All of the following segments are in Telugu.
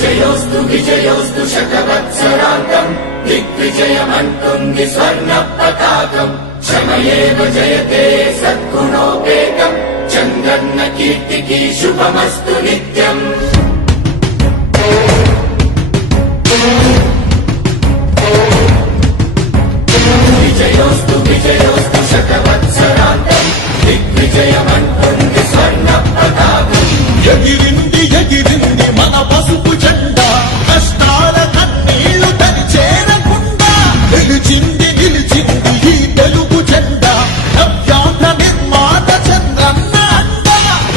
విజయోస్తు విజయోస్తు శతవత్సరాంతం దిగ్విజయమంటుంది స్వర్ణ పతాకం క్షమయేవ జయతే సద్గుణోపేతం చంద్రన్న కీర్తికి శుభమస్తు నిత్యం విజయోస్తు విజయోస్తు శతవత్సరాంతం దిగ్విజయమంటుంది స్వర్ణ పతాకం ఎగిరింది ఎగిరింది మన పసుపు జెండా కష్టాల కన్నీళ్లు తని చేరకుండా నిలిచింది నిలిచింది ఈ తెలుగు జెండా నవ్యాంధ్ర నిర్మాత చంద్రన్న అండ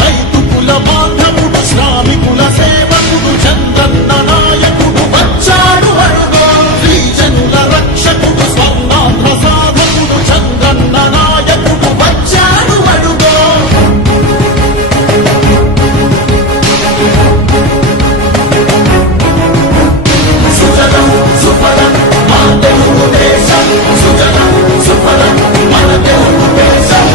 రైతు కుల బాంధవుడు శ్రామికుల సేవకుడు చంద్రన్న నాయకుడు వచ్చాడు అడుగో శ్రీజనుల రక్షకుడు స్వర్ణాంధ్ర సాధకుడు చంద్రన్న నాయకుడు వచ్చాడు అడుగో సుజలం సుఫలం మన తెలుగు దేశం సుజలం సుఫలం మన తెలుగు దేశం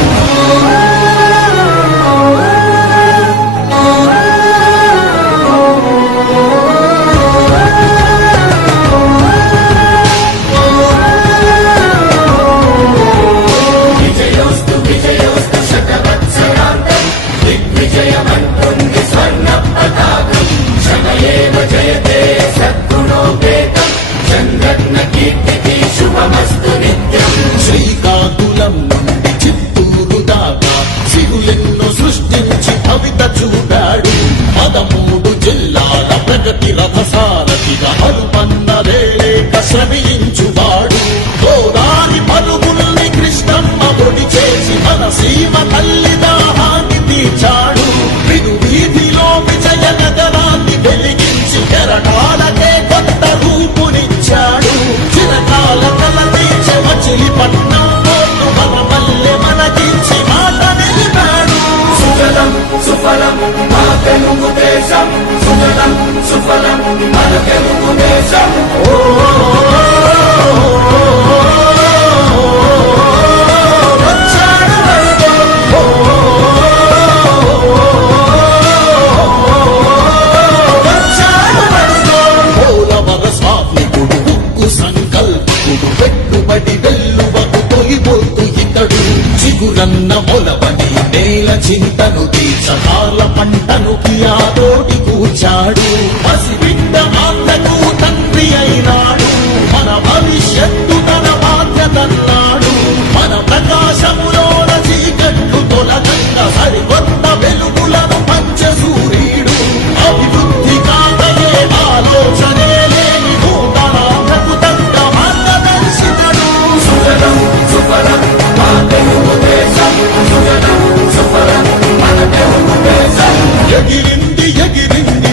విజయోస్తు విజయోస్తు శతవత్సరాంతం దిగ్విజయమంటుంది స్వర్ణ పతాకం క్షమయేవ జయతే సద్గుణోపేతం చంద్రన్న కీర్తికి శుభమస్తు నిత్యం శ్రీకాకుళం నుండి చిత్తూరు దాకా సిరులెన్నో సృష్టించి కవిత చూపాడు 13 జిల్లాల ప్రగతి రథసారథిగా అలుపన్నదేలేక శ్రమించువాడు గోదారి పరుగుల్ని కృష్ణమ్మ ఒడి చేసి మన సీమ తల్లి దాహాన్ని తీర్చాడు విను వీధిలో విజయ నగరాన్ని వెలిగించి కెరటాలకే కొత్త రూపునిచ్చాడు చిరకాల కల తీర్చే మచిలీపట్నం పోర్టు మన మల్లె మనకించి మాట నిలిపాడు సుజలం సుఫలం మన తెలుగు దేశం సుజలం సుఫలం మన తెలుగు దేశం వచ్చాడు అడుగో వచ్చాడు అడుగో పోలవర స్వామికుడు ఉక్కు సంకల్పకుడు పెట్టుబడి వెల్లువకు తొలిపోతు ఇతడు చిగురన్న మొలవని నేల చింతను తీర్చకాల పంటను కియాతోటి కూర్చాడు పసిబిడ్డ ఆత్మకు తండ్రి అయినాడు మన భవిష్యత్తు తన బాధ్యతన్నాడు మన ప్రకాశములోన చీకట్లు తొలగంగా సరికొత్త వెలుగులను పంచే సూర్యుడు అభివృద్ధి కాకయే ఆలోచనే లేని నూతనాంధ్రకు తగ్గ మార్గదర్శితడు సుజలం సుఫలం మన తెలుగు దేశం సుజలం సుఫలం మన తెలుగు దేశం ఎగిరింది ఎగిరింది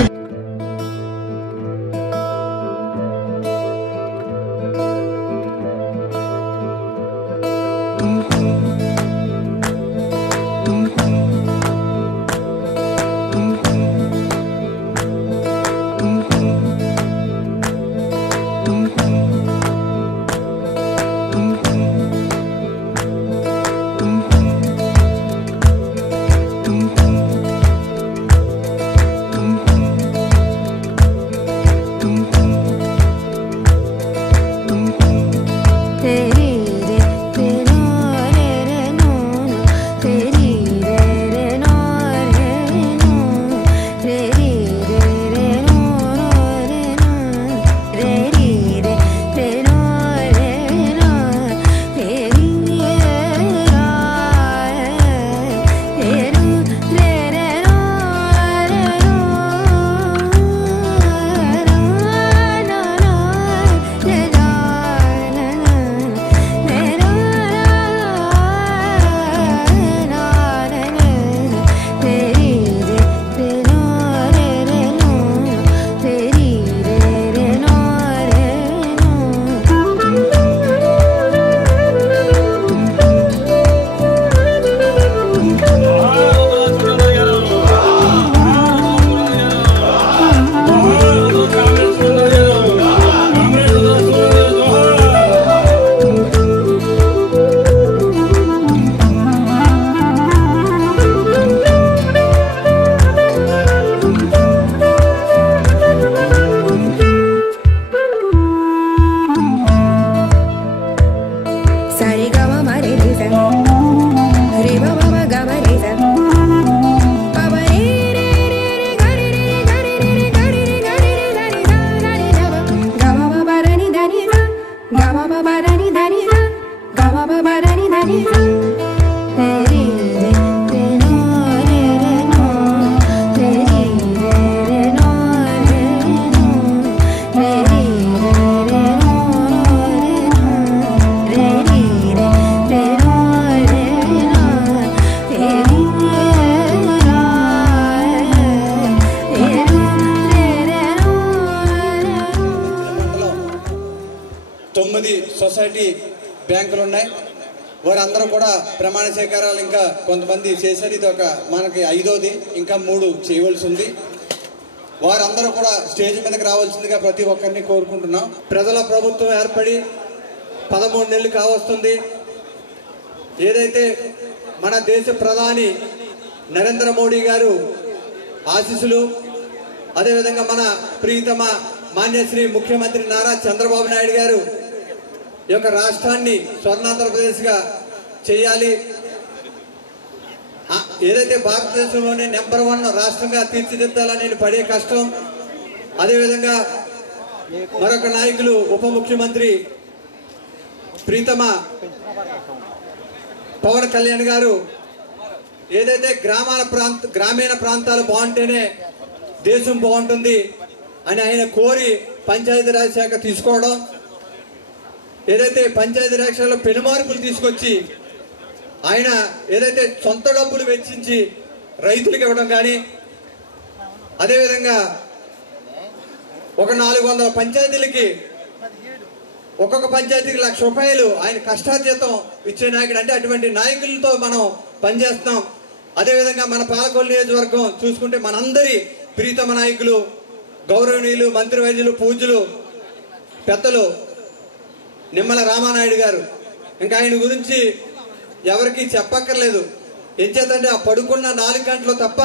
సొసైటీ బ్యాంకులు ఉన్నాయి. వారందరూ కూడా ప్రమాణ స్వీకారాలు ఇంకా కొంతమంది చేశారు. ఇది ఒక మనకి 5వది, ఇంకా 3 చేయవలసి ఉంది. వారందరూ కూడా స్టేజ్ మీదకి రావాల్సిందిగా ప్రతి ఒక్కరిని కోరుకుంటున్నాం. ప్రజల ప్రభుత్వం ఏర్పడి 13 నెలలు కావస్తుంది. ఏదైతే మన దేశ ప్రధాని నరేంద్ర మోడీ గారు ఆశీస్సులు, అదేవిధంగా మన ప్రియతమ మాన్యశ్రీ ముఖ్యమంత్రి నారా చంద్రబాబు నాయుడు గారు ఈ యొక్క రాష్ట్రాన్ని స్వర్ణాంధ్రప్రదేశ్గా చేయాలి, ఏదైతే భారతదేశంలోనే నెంబర్ 1 రాష్ట్రంగా తీర్చిదిద్దాలని పడే కష్టం, అదేవిధంగా మరొక నాయకులు ఉప ముఖ్యమంత్రి ప్రీతమ పవన్ కళ్యాణ్ గారు ఏదైతే గ్రామీణ ప్రాంతాలు బాగుంటేనే దేశం బాగుంటుంది అని ఆయన కోరి పంచాయతీరాజ్ శాఖ తీసుకోవడం, ఏదైతే పంచాయతీరాజ్ శాఖలో పెనుమార్పులు తీసుకొచ్చి ఆయన ఏదైతే సొంత డబ్బులు వెచ్చించి రైతులకు ఇవ్వడం కానీ, అదేవిధంగా ఒక 400 పంచాయతీలకి ఒక్కొక్క పంచాయతీకి ₹1,00,000 ఆయన కష్టార్జితం ఇచ్చే నాయకుడు. అంటే అటువంటి నాయకులతో మనం పనిచేస్తున్నాం. అదేవిధంగా మన పాలకొల్లు నియోజకవర్గం చూసుకుంటే మనందరి ప్రీతమ నాయకులు గౌరవనీయులు మంత్రివర్యులు పూజ్యులు పెద్దలు నిమ్మల రామానాయుడు గారు. ఇంకా ఆయన గురించి ఎవరికి చెప్పక్కర్లేదు. ఎంచేతంటే ఆ పడుకున్న 4 గంటలు తప్ప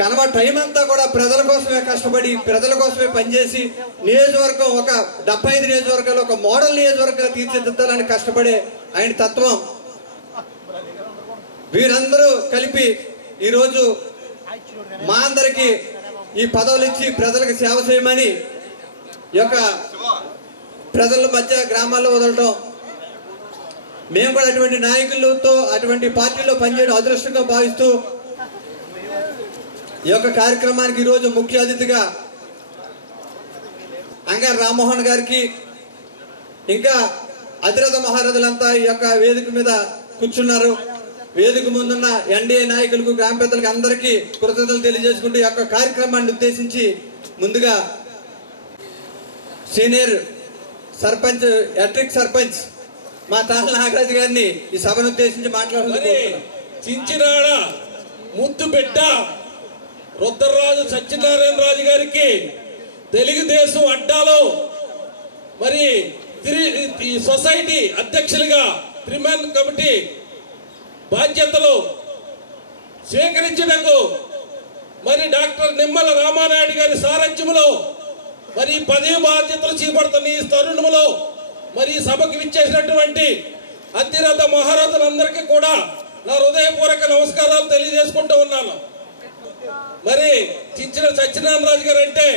కనవ టైం అంతా కూడా ప్రజల కోసమే కష్టపడి ప్రజల కోసమే పనిచేసి నియోజకవర్గం ఒక 75 నియోజకవర్గాలు ఒక మోడల్ నియోజకవర్గాలు తీర్చిదిద్దాలని కష్టపడే ఆయన తత్వం. వీరందరూ కలిపి ఈరోజు మా అందరికి ఈ పదవులు ఇచ్చి ప్రజలకు సేవ చేయమని ఈ యొక్క ప్రజల మధ్య గ్రామాల్లో వదలటం, మేము కూడా అటువంటి నాయకులతో అటువంటి పార్టీలో పనిచేయడం అదృష్టంగా భావిస్తూ ఈ యొక్క కార్యక్రమానికి ఈరోజు ముఖ్య అతిథిగా అంగారు రామ్మోహన్ గారికి, ఇంకా అతిరథ మహారథులంతా ఈ యొక్క వేదిక మీద కూర్చున్నారు. వేదిక ముందున్న ఎన్డీఏ నాయకులకు గ్రామ పెద్దలకు అందరికీ కృతజ్ఞతలు తెలియజేసుకుంటూ ఈ యొక్క కార్యక్రమాన్ని ఉద్దేశించి ముందుగా సీనియర్ సర్పంచ్ ఎలక్ట్రిక్ సర్పంచ్ మా తాళ్ళ నాగరాజు గారిని ఈ సభను ఉద్దేశించి మాట్లాడుతున్నారు. చించినాడ ముద్దు బిడ్డ రుద్రరాజు సత్యనారాయణ రాజు గారికి తెలుగుదేశం అడ్డాలో మరి ఈ సొసైటీ అధ్యక్షులుగా 3-man కమిటీ బాధ్యతలు స్వీకరించడానికి మరి డాక్టర్ నిమ్మల రామానాయుడు గారి సారథ్యంలో మరి పదవి బాధ్యతలు చేపడుతున్న ఈ తరుణంలో మరి సభకు విచ్చేసినటువంటి అతిరథ మహారథులందరికీ కూడా నా హృదయపూర్వక నమస్కారాలు తెలియజేసుకుంటూ ఉన్నాను. మరి చించిన సత్యనారాయణ రాజు గారు అంటే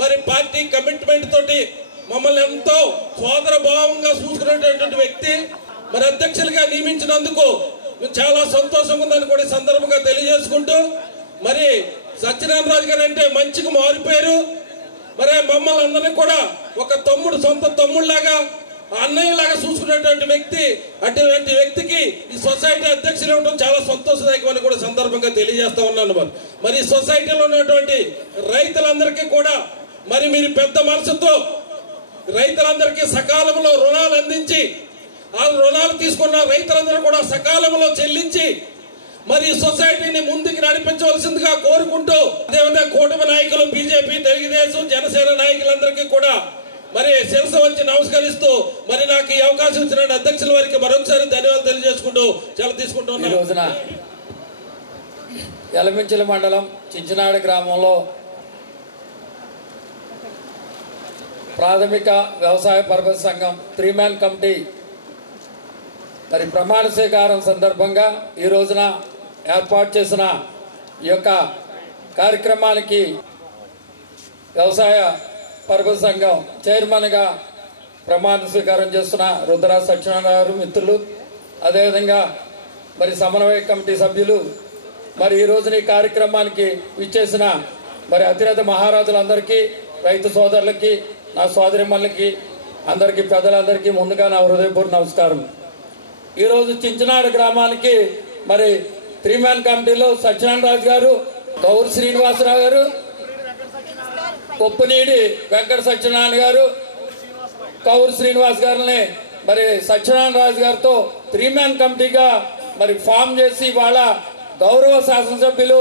మరి పార్టీ కమిట్మెంట్ తోటి మమ్మల్ని ఎంతో సోదర భావంగా చూసుకునేటటువంటి వ్యక్తి. మరి అధ్యక్షులుగా నియమించినందుకు చాలా సంతోషంగా ఉందని కూడా సందర్భంగా తెలియజేసుకుంటూ, మరి సత్యనారాయణ రాజు గారు అంటే మంచిగా మారిపోయారు. మరి మమ్మల్ని అందరినీ కూడా ఒక తమ్ముడు, సొంత తమ్ముళ్లాగా అన్నయ్యలాగా చూసుకునేటువంటి వ్యక్తి. అటువంటి వ్యక్తికి ఈ సొసైటీ అధ్యక్షులు ఇవ్వడం చాలా సంతోషదాయకమని కూడా సందర్భంగా తెలియజేస్తా ఉన్నాను. మరి ఈ సొసైటీలో ఉన్నటువంటి రైతులందరికీ కూడా మరి మీరు పెద్ద మనసుతో రైతులందరికీ సకాలంలో రుణాలు అందించి ఆ రుణాలు తీసుకున్న రైతులందరూ కూడా సకాలంలో చెల్లించి మరి సొసైటీని ముందుకు నడిపించవలసిందిగా కోరుకుంటూ, అదేవిధంగా కూటమి నాయకులు బీజేపీ, తెలుగుదేశం, జనసేన నాయకులందరికీ కూడా మరి శిరస్సు వంచి నమస్కరిస్తూ మరి నాకు ఈ అవకాశం ఇచ్చిన అధ్యక్షుల వారికి మరొకసారి ధన్యవాదాలు తెలియజేసుకుంటూ సెలవు తీసుకుంటున్నాను. ఈ రోజున యలమంచిలి మండలం చించినాడ గ్రామంలో ప్రాథమిక వ్యవసాయ పరపతి సంఘం 3-man కమిటీ మరి ప్రమాణ స్వీకారం సందర్భంగా ఈ రోజున ఏర్పాటు చేసిన ఈ యొక్క కార్యక్రమానికి వ్యవసాయ పరపతి సంఘం చైర్మన్గా ప్రమాణ స్వీకారం చేస్తున్న రుద్రరాజు సత్యనారాయణ గారు మిత్రులు, అదేవిధంగా మరి సమన్వయ కమిటీ సభ్యులు, మరి ఈ రోజున ఈ కార్యక్రమానికి విచ్చేసిన మరి అతిరథ మహారాజులందరికీ, రైతు సోదరులకి, నా సోదరిమణులకి, అందరికీ పెద్దలందరికీ ముందుగా నా హృదయపూర్వక నమస్కారం. ఈరోజు చించినాడ గ్రామానికి మరి 3-man కమిటీలో సత్యనారాయణ రాజు గారు, కౌరు శ్రీనివాసరావు గారు, కొప్పునీడి వెంకట సత్యనారాయణ గారు, కౌరు శ్రీనివాస్ గారిని మరి సత్యనారాయణ రాజు గారితో 3 మ్యాన్ కమిటీగా మరి ఫామ్ చేసి వాళ్ళ గౌరవ శాసనసభ్యులు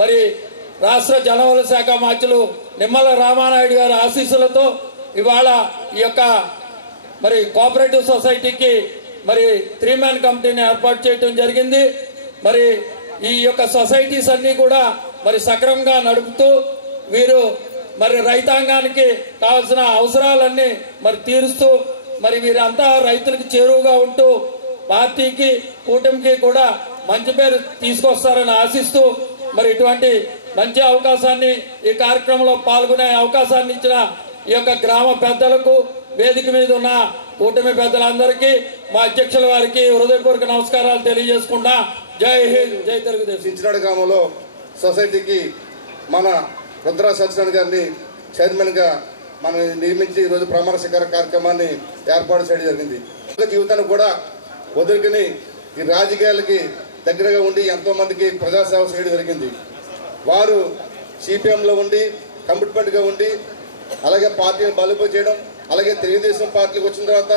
మరి రాష్ట్ర జలవనరుల శాఖ మంత్రులు నిమ్మల రామానాయుడు గారి ఆశీస్సులతో ఇవాళ ఈ యొక్క మరి కోఆపరేటివ్ సొసైటీకి మరి 3 మ్యాన్ కమిటీని ఏర్పాటు చేయడం జరిగింది. మరి ఈ యొక్క సొసైటీస్ అన్ని కూడా మరి సక్రమంగా నడుపుతూ వీరు మరి రైతాంగానికి కావాల్సిన అవసరాలన్నీ మరి తీరుస్తూ మరి వీరంతా రైతులకు చేరువుగా ఉంటూ పార్టీకి కూటమికి కూడా మంచి పేరు తీసుకొస్తారని ఆశిస్తూ మరి ఇటువంటి మంచి అవకాశాన్ని ఈ కార్యక్రమంలో పాల్గొనే అవకాశాన్ని ఇచ్చిన ఈ యొక్క గ్రామ పెద్దలకు వేదిక మీద ఉన్న కూటమి పెద్దలందరికీ మా అధ్యక్షుల వారికి హృదయపూర్వక నమస్కారాలు తెలియజేసుకుంటా. జై హింద్, జై తెలుగుదేశం. చించినాడు గ్రామంలో సొసైటీకి మన రుద్రరాజు సత్యనారాయణ గారిని చైర్మన్గా మనం నియమించి ఈరోజు ప్రమాణ స్వీకార కార్యక్రమాన్ని ఏర్పాటు చేయడం జరిగింది. జీవితాన్ని కూడా వదులుకుని ఈ రాజకీయాలకి దగ్గరగా ఉండి ఎంతో మందికి ప్రజాసేవ చేయడం జరిగింది. వారు సిపిఎంలో ఉండి కమిట్మెంట్గా ఉండి అలాగే పార్టీని బలోపేతం చేయడం, అలాగే తెలుగుదేశం పార్టీకి వచ్చిన తర్వాత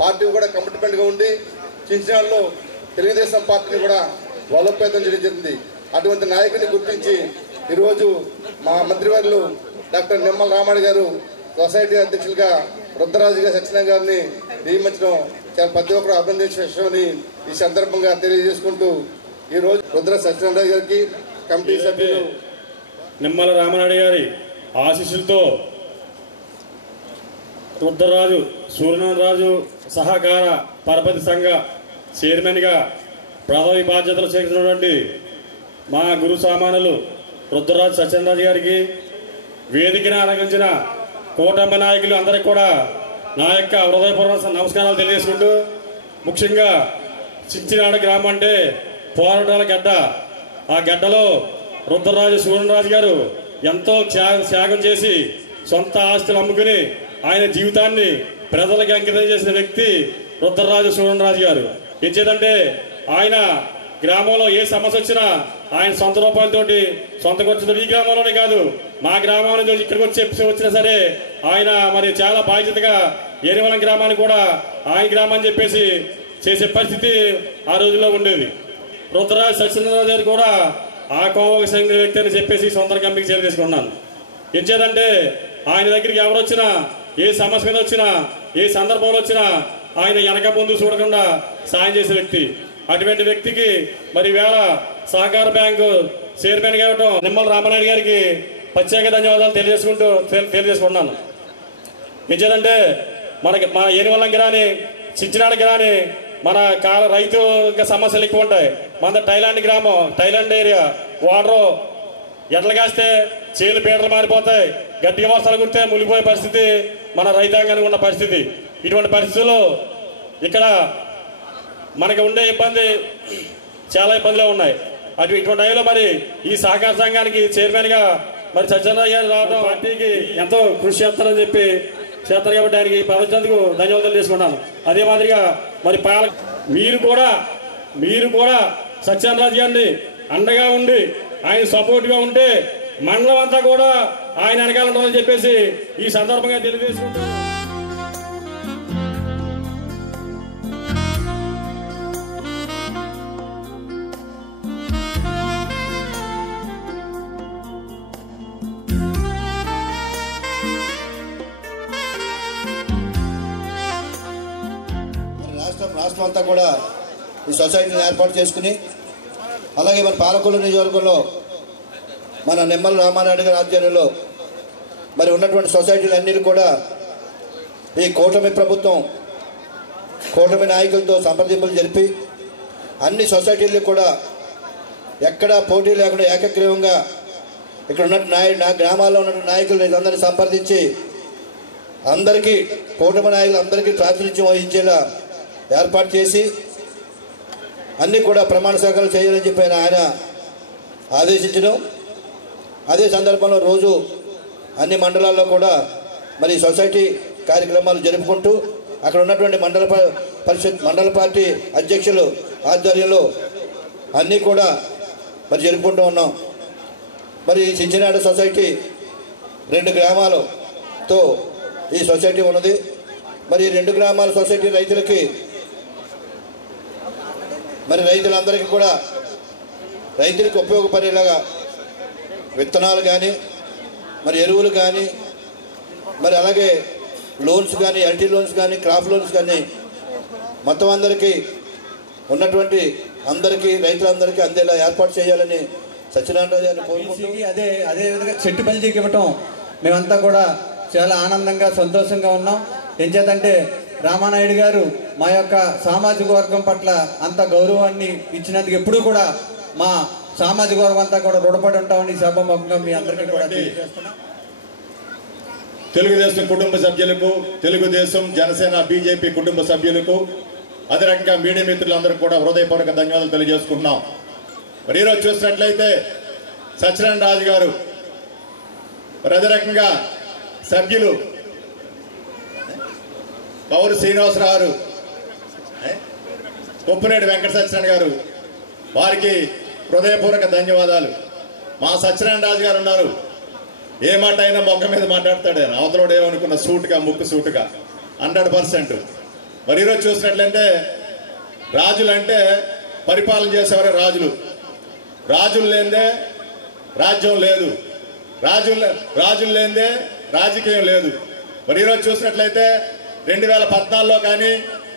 పార్టీ కూడా కమిట్మెంట్గా ఉండి చించినాడులో తెలుగుదేశం పార్టీని కూడా బలోపేతం చేయడం జరిగింది. అటువంటి నాయకుడిని గుర్తించి ఈరోజు మా మంత్రివర్యులు డాక్టర్ నిమ్మల రామారాయుడు గారు సొసైటీ అధ్యక్షులుగా రుద్రరాజు గారి సత్యనారాయణ గారిని నియమించడం చాలా ప్రతి ఒక్కరు అభినందించే విషయమని ఈ సందర్భంగా తెలియజేసుకుంటూ ఈరోజు రుద్రరాజు సత్యనారాయణ గారికి కమిటీ సభ్యులు నిమ్మల రామారాయుడు గారి ఆశీస్సులతో రుద్రరాజు సూర్యనారాయణరాజు సహకార పరపతి సంఘ చైర్మన్గా పదవి బాధ్యతలు చేస్తున్నటువంటి మా గురు సామానులు రుద్రరాజు సత్యనారాయణ గారికి, వేదికను అలంకరించిన కూటమి నాయకులు అందరికీ కూడా నా యొక్క హృదయపూర్వక నమస్కారాలు తెలియజేసుకుంటూ, ముఖ్యంగా చించినాడు గ్రామం అంటే పోరాటాల గడ్డ. ఆ గడ్డలో రుద్రరాజు సూర్యనారాయణ గారు ఎంతో త్యాగం చేసి సొంత ఆస్తులు అమ్ముకుని ఆయన జీవితాన్ని ప్రజలకు అంకితం చేసిన వ్యక్తి రుద్రరాజు సూర్యనారాయణ గారు. ఏం చేద్దంటే ఆయన గ్రామంలో ఏ సమస్య వచ్చినా ఆయన సొంత రూపాయలతోటి సొంత ఖర్చుతో ఈ గ్రామంలోనే కాదు మా గ్రామం నుంచి ఇక్కడికి వచ్చినా సరే ఆయన మరి చాలా బాధ్యతగా ఏరివలం గ్రామాన్ని కూడా ఆయన గ్రామం చెప్పేసి చేసే పరిస్థితి ఆ రోజుల్లో ఉండేది. రుద్రరాజు సత్యనారాయణ గారు కూడా ఆ కోవకు చెందిన వ్యక్తి అని చెప్పేసి సొంత కంపెనీకి చేరు తీసుకున్నాను. ఏం చేద్దంటే ఆయన దగ్గరికి ఎవరు వచ్చినా, ఏ సమస్య మీద వచ్చినా, ఏ సందర్భంలో వచ్చినా ఆయన వెనక ముందు చూడకుండా సాయం చేసే వ్యక్తి. అటువంటి వ్యక్తికి మరి వేళ సహకార బ్యాంకు చైర్మన్ కావటం నిమ్మల రామారాయుడు గారికి ప్రత్యేక ధన్యవాదాలు తెలియజేసుకుంటున్నాను. ఏం చేద్దంటే మనకి మన ఏనివల్లంకి రాని చించినాడికి రాని మన రైతు సమస్యలు ఎక్కువ ఉంటాయి. మన థైలాండ్ గ్రామం, థైలాండ్ ఏరియా వాటర్ ఎట్ల కాస్తే చేలు పీటలు మారిపోతాయి, గట్టిగా వర్షాలు కుడితే మునిగిపోయే పరిస్థితి మన రైతాంగానికి ఉన్న పరిస్థితి. ఇటువంటి పరిస్థితుల్లో ఇక్కడ మనకి ఉండే ఇబ్బంది చాలా ఇబ్బందులు ఉన్నాయి. ఇటువంటి టైంలో మరి ఈ సహకార సంఘానికి చైర్మన్గా మరి సత్యనారాయణ గారు రావడం పార్టీకి ఎంతో కృషి చేస్తారని చెప్పి చేస్తారు కాబట్టి ఆయనకి ప్రపంచానికి ధన్యవాదాలు చేసుకున్నాను. అదే మాదిరిగా మరి మీరు కూడా సత్యనారాయణ గారిని అండగా ఉండి ఆయన సపోర్ట్గా ఉంటే మండలం అంతా కూడా ఆయన వెనకాలంటారని చెప్పేసి ఈ సందర్భంగా తెలియజేసుకుంటాను. రాష్ట్రం అంతా కూడా ఈ సొసైటీని ఏర్పాటు చేసుకుని, అలాగే మన పాలకొల్లు నియోజకవర్గంలో మన నిమ్మల రామానాయుడు గారి ఆధ్వర్యంలో మరి ఉన్నటువంటి సొసైటీలు అన్నీ కూడా ఈ కూటమి ప్రభుత్వం కూటమి నాయకులతో సంప్రదింపులు జరిపి అన్ని సొసైటీలు కూడా ఎక్కడా పోటీ లేకుండా ఏకగ్రీవంగా ఇక్కడ ఉన్న గ్రామాల్లో ఉన్న నాయకులు అందరినీ సంప్రదించి అందరికీ కూటమి నాయకులు అందరికీ ప్రాతినిధ్యం వహించేలా ఏర్పాటు చేసి అన్నీ కూడా ప్రమాణ స్వీకారాలు చేయాలని చెప్పి ఆయన ఆదేశించడం. అదే సందర్భంలో రోజు అన్ని మండలాల్లో కూడా మరి సొసైటీ కార్యక్రమాలు జరుపుకుంటూ అక్కడ ఉన్నటువంటి మండల పార్టీ అధ్యక్షులు ఆధ్వర్యంలో అన్నీ కూడా మరి జరుపుకుంటూ ఉన్నాం. మరి ఈ చించినాడు సొసైటీ 2 గ్రామాలతో ఈ సొసైటీ ఉన్నది. మరి 2 గ్రామాల సొసైటీ రైతులకి మరి రైతులందరికీ కూడా రైతులకు ఉపయోగపడేలాగా విత్తనాలు కానీ మరి ఎరువులు కానీ మరి అలాగే లోన్స్ కానీ ఎల్టీ లోన్స్ కానీ క్రాప్ లోన్స్ కానీ మొత్తం అందరికీ ఉన్నటువంటి అందరికీ రైతులందరికీ అందేలా ఏర్పాటు చేయాలని సత్యనారాయణ గారిని కోరుకుంటూ అదే విధంగా చెట్టుపల్లికి ఇవ్వటం మేమంతా కూడా చాలా ఆనందంగా సంతోషంగా ఉన్నాం. ఏం చేతంటే రామానాయుడు గారు మా యొక్క సామాజిక వర్గం పట్ల అంత గౌరవాన్ని ఇచ్చినందుకు ఎప్పుడూ కూడా మా సామాజిక వర్గం అంతా కూడా రుణపడి ఉంటామని సభాముఖంగా మీ అందరికీ కూడా తెలియజేస్తున్నాం. తెలుగుదేశం కుటుంబ సభ్యులకు, తెలుగుదేశం, జనసేన, బీజేపీ కుటుంబ సభ్యులకు, అదే రకంగా మీడియా మిత్రులందరూ కూడా హృదయపూర్వక ధన్యవాదాలు తెలియజేసుకుంటున్నాం. మరి ఈరోజు చూసినట్లయితే సత్యనారాయణ రాజు గారు మరి అదే రకంగా సభ్యులు పౌరు శ్రీనివాసరావు, కొప్పునేటి వెంకట సత్యనారాయణ గారు, వారికి హృదయపూర్వక ధన్యవాదాలు. మా సత్యనారాయణ రాజు గారు ఉన్నారు, ఏ మాట అయినా మొక్క మీద మాట్లాడతాడు. అవతలోడు ఏమనుకున్న సూటుగా, ముక్కు సూటుగా 100%. మరి ఈరోజు చూసినట్లయితే రాజులంటే పరిపాలన చేసేవారే రాజులు. రాజులు లేదే రాజ్యం లేదు, రాజులు లేదే రాజకీయం లేదు. మరి ఈరోజు చూసినట్లయితే 2014లో కానీ,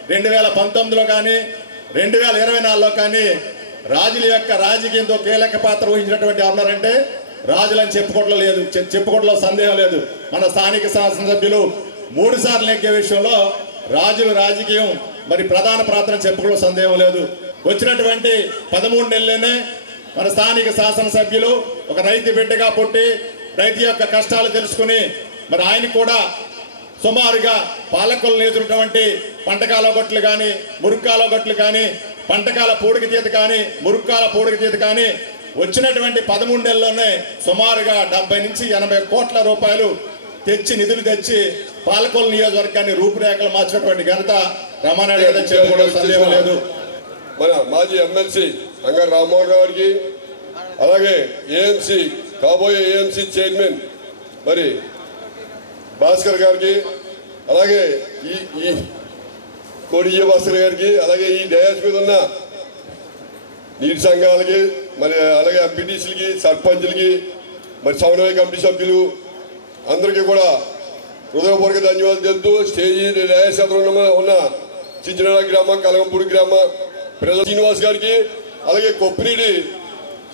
2019లో కానీ, 2024లో కానీ రాజుల యొక్క రాజకీయంతో కీలక పాత్ర వహించినటువంటి ఎవరున్నారంటే రాజులని చెప్పుకోవడంలో సందేహం లేదు. మన స్థానిక శాసనసభ్యులు 3 సార్లు నెగ్గే విషయంలో రాజులు రాజకీయం మరి ప్రధాన పాత్ర చెప్పుకోవడంలో సందేహం లేదు. వచ్చినటువంటి 13 నెలలనే మన స్థానిక శాసనసభ్యులు ఒక రైతు బిడ్డగా పుట్టి రైతు యొక్క కష్టాలు తెలుసుకుని మరి ఆయన కూడా సుమారుగా పాలకులు నేర్చుకున్నటువంటి పంటకాల గొట్లు కానీ, మురుక్కాల గొట్లు కానీ, పంటకాల పూడికి తీత కానీ, మురుక్కాల పూడికి తీత కానీ వచ్చినటువంటి 13 నెలల్లోనే సుమారుగా 70 నుంచి 80 కోట్ల రూపాయలు నిధులు తెచ్చి పాలకొల్లు నియోజకవర్గాన్ని రూపురేఖలు మార్చినటువంటి ఘనత రామానాయుడు గారు చెప్పుకోవడం సందేహం లేదు. మన మాజీ ఎమ్మెల్సీ అంగారు రామ్మోహన్ గారికి, అలాగే ఏఎంసీ కాబోయే ఏఎంసీ చైర్మన్ మరి భాస్కర్ గారికి, అలాగే ఈ కోడి భాస్కర్ గారికి, అలాగే ఈ డయాస్ మీద ఉన్న నీటి సంఘాలకి, మరి అలాగే ఎంపీటీసీలకి, సర్పంచ్లకి, మరి సమన్వయ కమిటీ సభ్యులు అందరికీ కూడా హృదయపూర్వక ధన్యవాదాలు తెలుపుతూ స్టేజీ డయాసంలో ఉన్న చించినాడ గ్రామం, కలగంపూడి గ్రామ ప్రజలు శ్రీనివాస్ గారికి, అలాగే కొప్పినేటి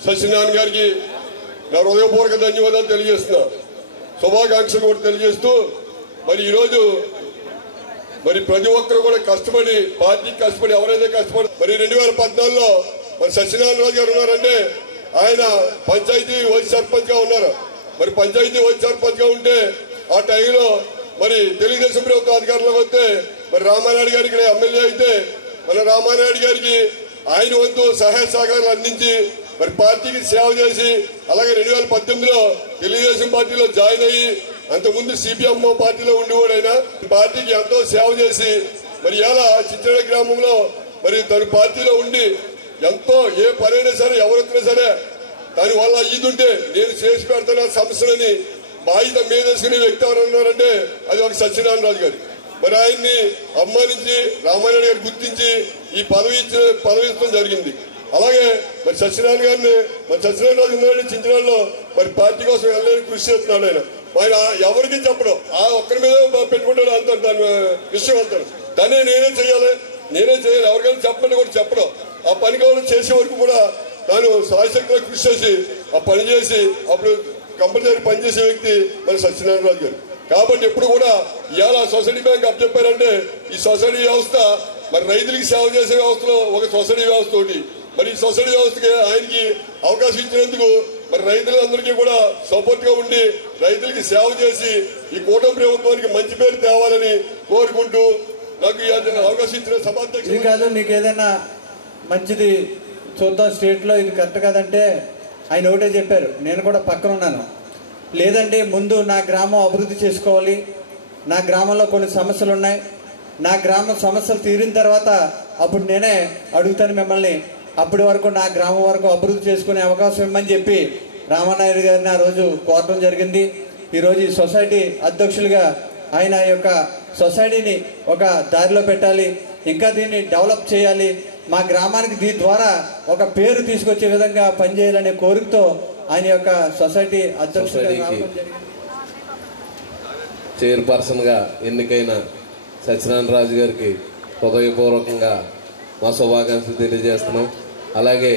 సత్యనారాయణ గారికి నా హృదయపూర్వక ధన్యవాదాలు తెలియజేస్తున్నా. శుభాకాంక్షలు కూడా తెలియజేస్తూ మరి ఈరోజు మరి ప్రతి ఒక్కరు కూడా కష్టపడి, పార్టీకి కష్టపడి, ఎవరైతే కష్టపడి మరి 2014లో మరి సత్యనారాయణ రాజు గారు ఉన్నారంటే ఆయన పంచాయతీ వైస్ సర్పంచ్ గా ఉన్నారు. మరి పంచాయతీ వైస్ సర్పంచ్ గా ఉంటే ఆ టైంలో మరి తెలుగుదేశం ప్రభుత్వం అధికారంలోకి వస్తే మరి రామానాయుడు గారికి ఇక్కడ ఎమ్మెల్యే అయితే మన రామానాయుడు గారికి ఆయన వంతు సహాయ సహకారాలు అందించి మరి పార్టీకి సేవ చేసి అలాగే 2018లో తెలుగుదేశం పార్టీలో జాయిన్ అయ్యి అంతకుముందు సిపిఎం పార్టీలో ఉండేవాడైనా పార్టీకి ఎంతో సేవ చేసి మరి ఇలా చించినాడ గ్రామంలో మరి తన పార్టీలో ఉండి ఎంతో ఏ పనైనా సరే ఎవరైనా సరే దాని వల్ల ఈదుంటే నేను చేసి పెడతాను సమస్యలని బాధ్యత మీద వేసుకునే వ్యక్తి ఎవరు ఉన్నారంటే అది ఒక సత్యనారాయణ రాజు గారు. మరి ఆయన్ని అమ్మానించి రామానాయుడు గారు గుర్తించి ఈ పదవి ఇచ్చడం జరిగింది. అలాగే మరి సత్యనారాయణ గారిని మరి సత్యనారాయణ రాజు ఉన్నాడు చించినాడలో మరి పార్టీ కోసం వెళ్ళని కృషి చేస్తున్నాడు. ఆయన ఎవరికి చెప్పడం ఆ ఒక్కరి మీద పెట్టుకుంటాడు అంటారు, దాని విషయం అంటారు. దాన్ని నేనే చేయాలి ఎవరికైనా చెప్పండి కూడా చెప్పడం ఆ పని కావాలి చేసే వరకు కూడా తాను సాయశక్తిగా కృషి చేసి ఆ పని చేసి అప్పుడు కంపల్సరీ పనిచేసే వ్యక్తి మన సత్యనారాయణ రాజు గారు. కాబట్టి ఎప్పుడు కూడా ఇవాళ సొసైటీ బ్యాంక్ అప్పచెప్పారంటే ఈ సొసైటీ వ్యవస్థ మరి రైతులకి సేవ చేసే వ్యవస్థలో ఒక సొసైటీ వ్యవస్థ ఒకటి. మరి ఈ సొసైటీ వ్యవస్థకి ఆయనకి అవకాశం ఇచ్చినందుకు మరి రైతులందరికీ కూడా సపోర్ట్ గా ఉండి రైతులకి సేవ చేసి ఈ కూటమి ప్రభుత్వానికి మంచి పేరు తేవాలని కోరుకుంటూ నాకు అవకాశం ఇచ్చిన సభాధ్యక్షుడు ఇది కాదు నీకు ఏదైనా మంచిది చూద్దాం స్టేట్లో ఇది కరెక్ట్ కాదంటే ఆయన ఒకటే చెప్పారు, నేను కూడా పక్కన ఉన్నాను. లేదంటే ముందు నా గ్రామం అభివృద్ధి చేసుకోవాలి, నా గ్రామంలో కొన్ని సమస్యలు ఉన్నాయి, నా గ్రామం సమస్యలు తీరిన తర్వాత అప్పుడు నేనే అడుగుతాను మిమ్మల్ని, అప్పటి వరకు నా గ్రామం వరకు అభివృద్ధి చేసుకునే అవకాశం ఇవ్వమని చెప్పి రామానాయుడు గారిని ఆ రోజు కోరటం జరిగింది. ఈరోజు ఈ సొసైటీ అధ్యక్షులుగా ఆయన యొక్క సొసైటీని ఒక దారిలో పెట్టాలి, ఇంకా దీన్ని డెవలప్ చేయాలి, మా గ్రామానికి దీని ద్వారా ఒక పేరు తీసుకొచ్చే విధంగా పనిచేయాలనే కోరికతో ఆయన యొక్క సొసైటీ అధ్యక్షుడిగా చైర్పర్సన్గా ఎన్నికైన సత్యనారాయణ రాజు గారికి హృదయపూర్వకంగా మా శుభాకాంక్షలు తెలియజేస్తున్నాం. అలాగే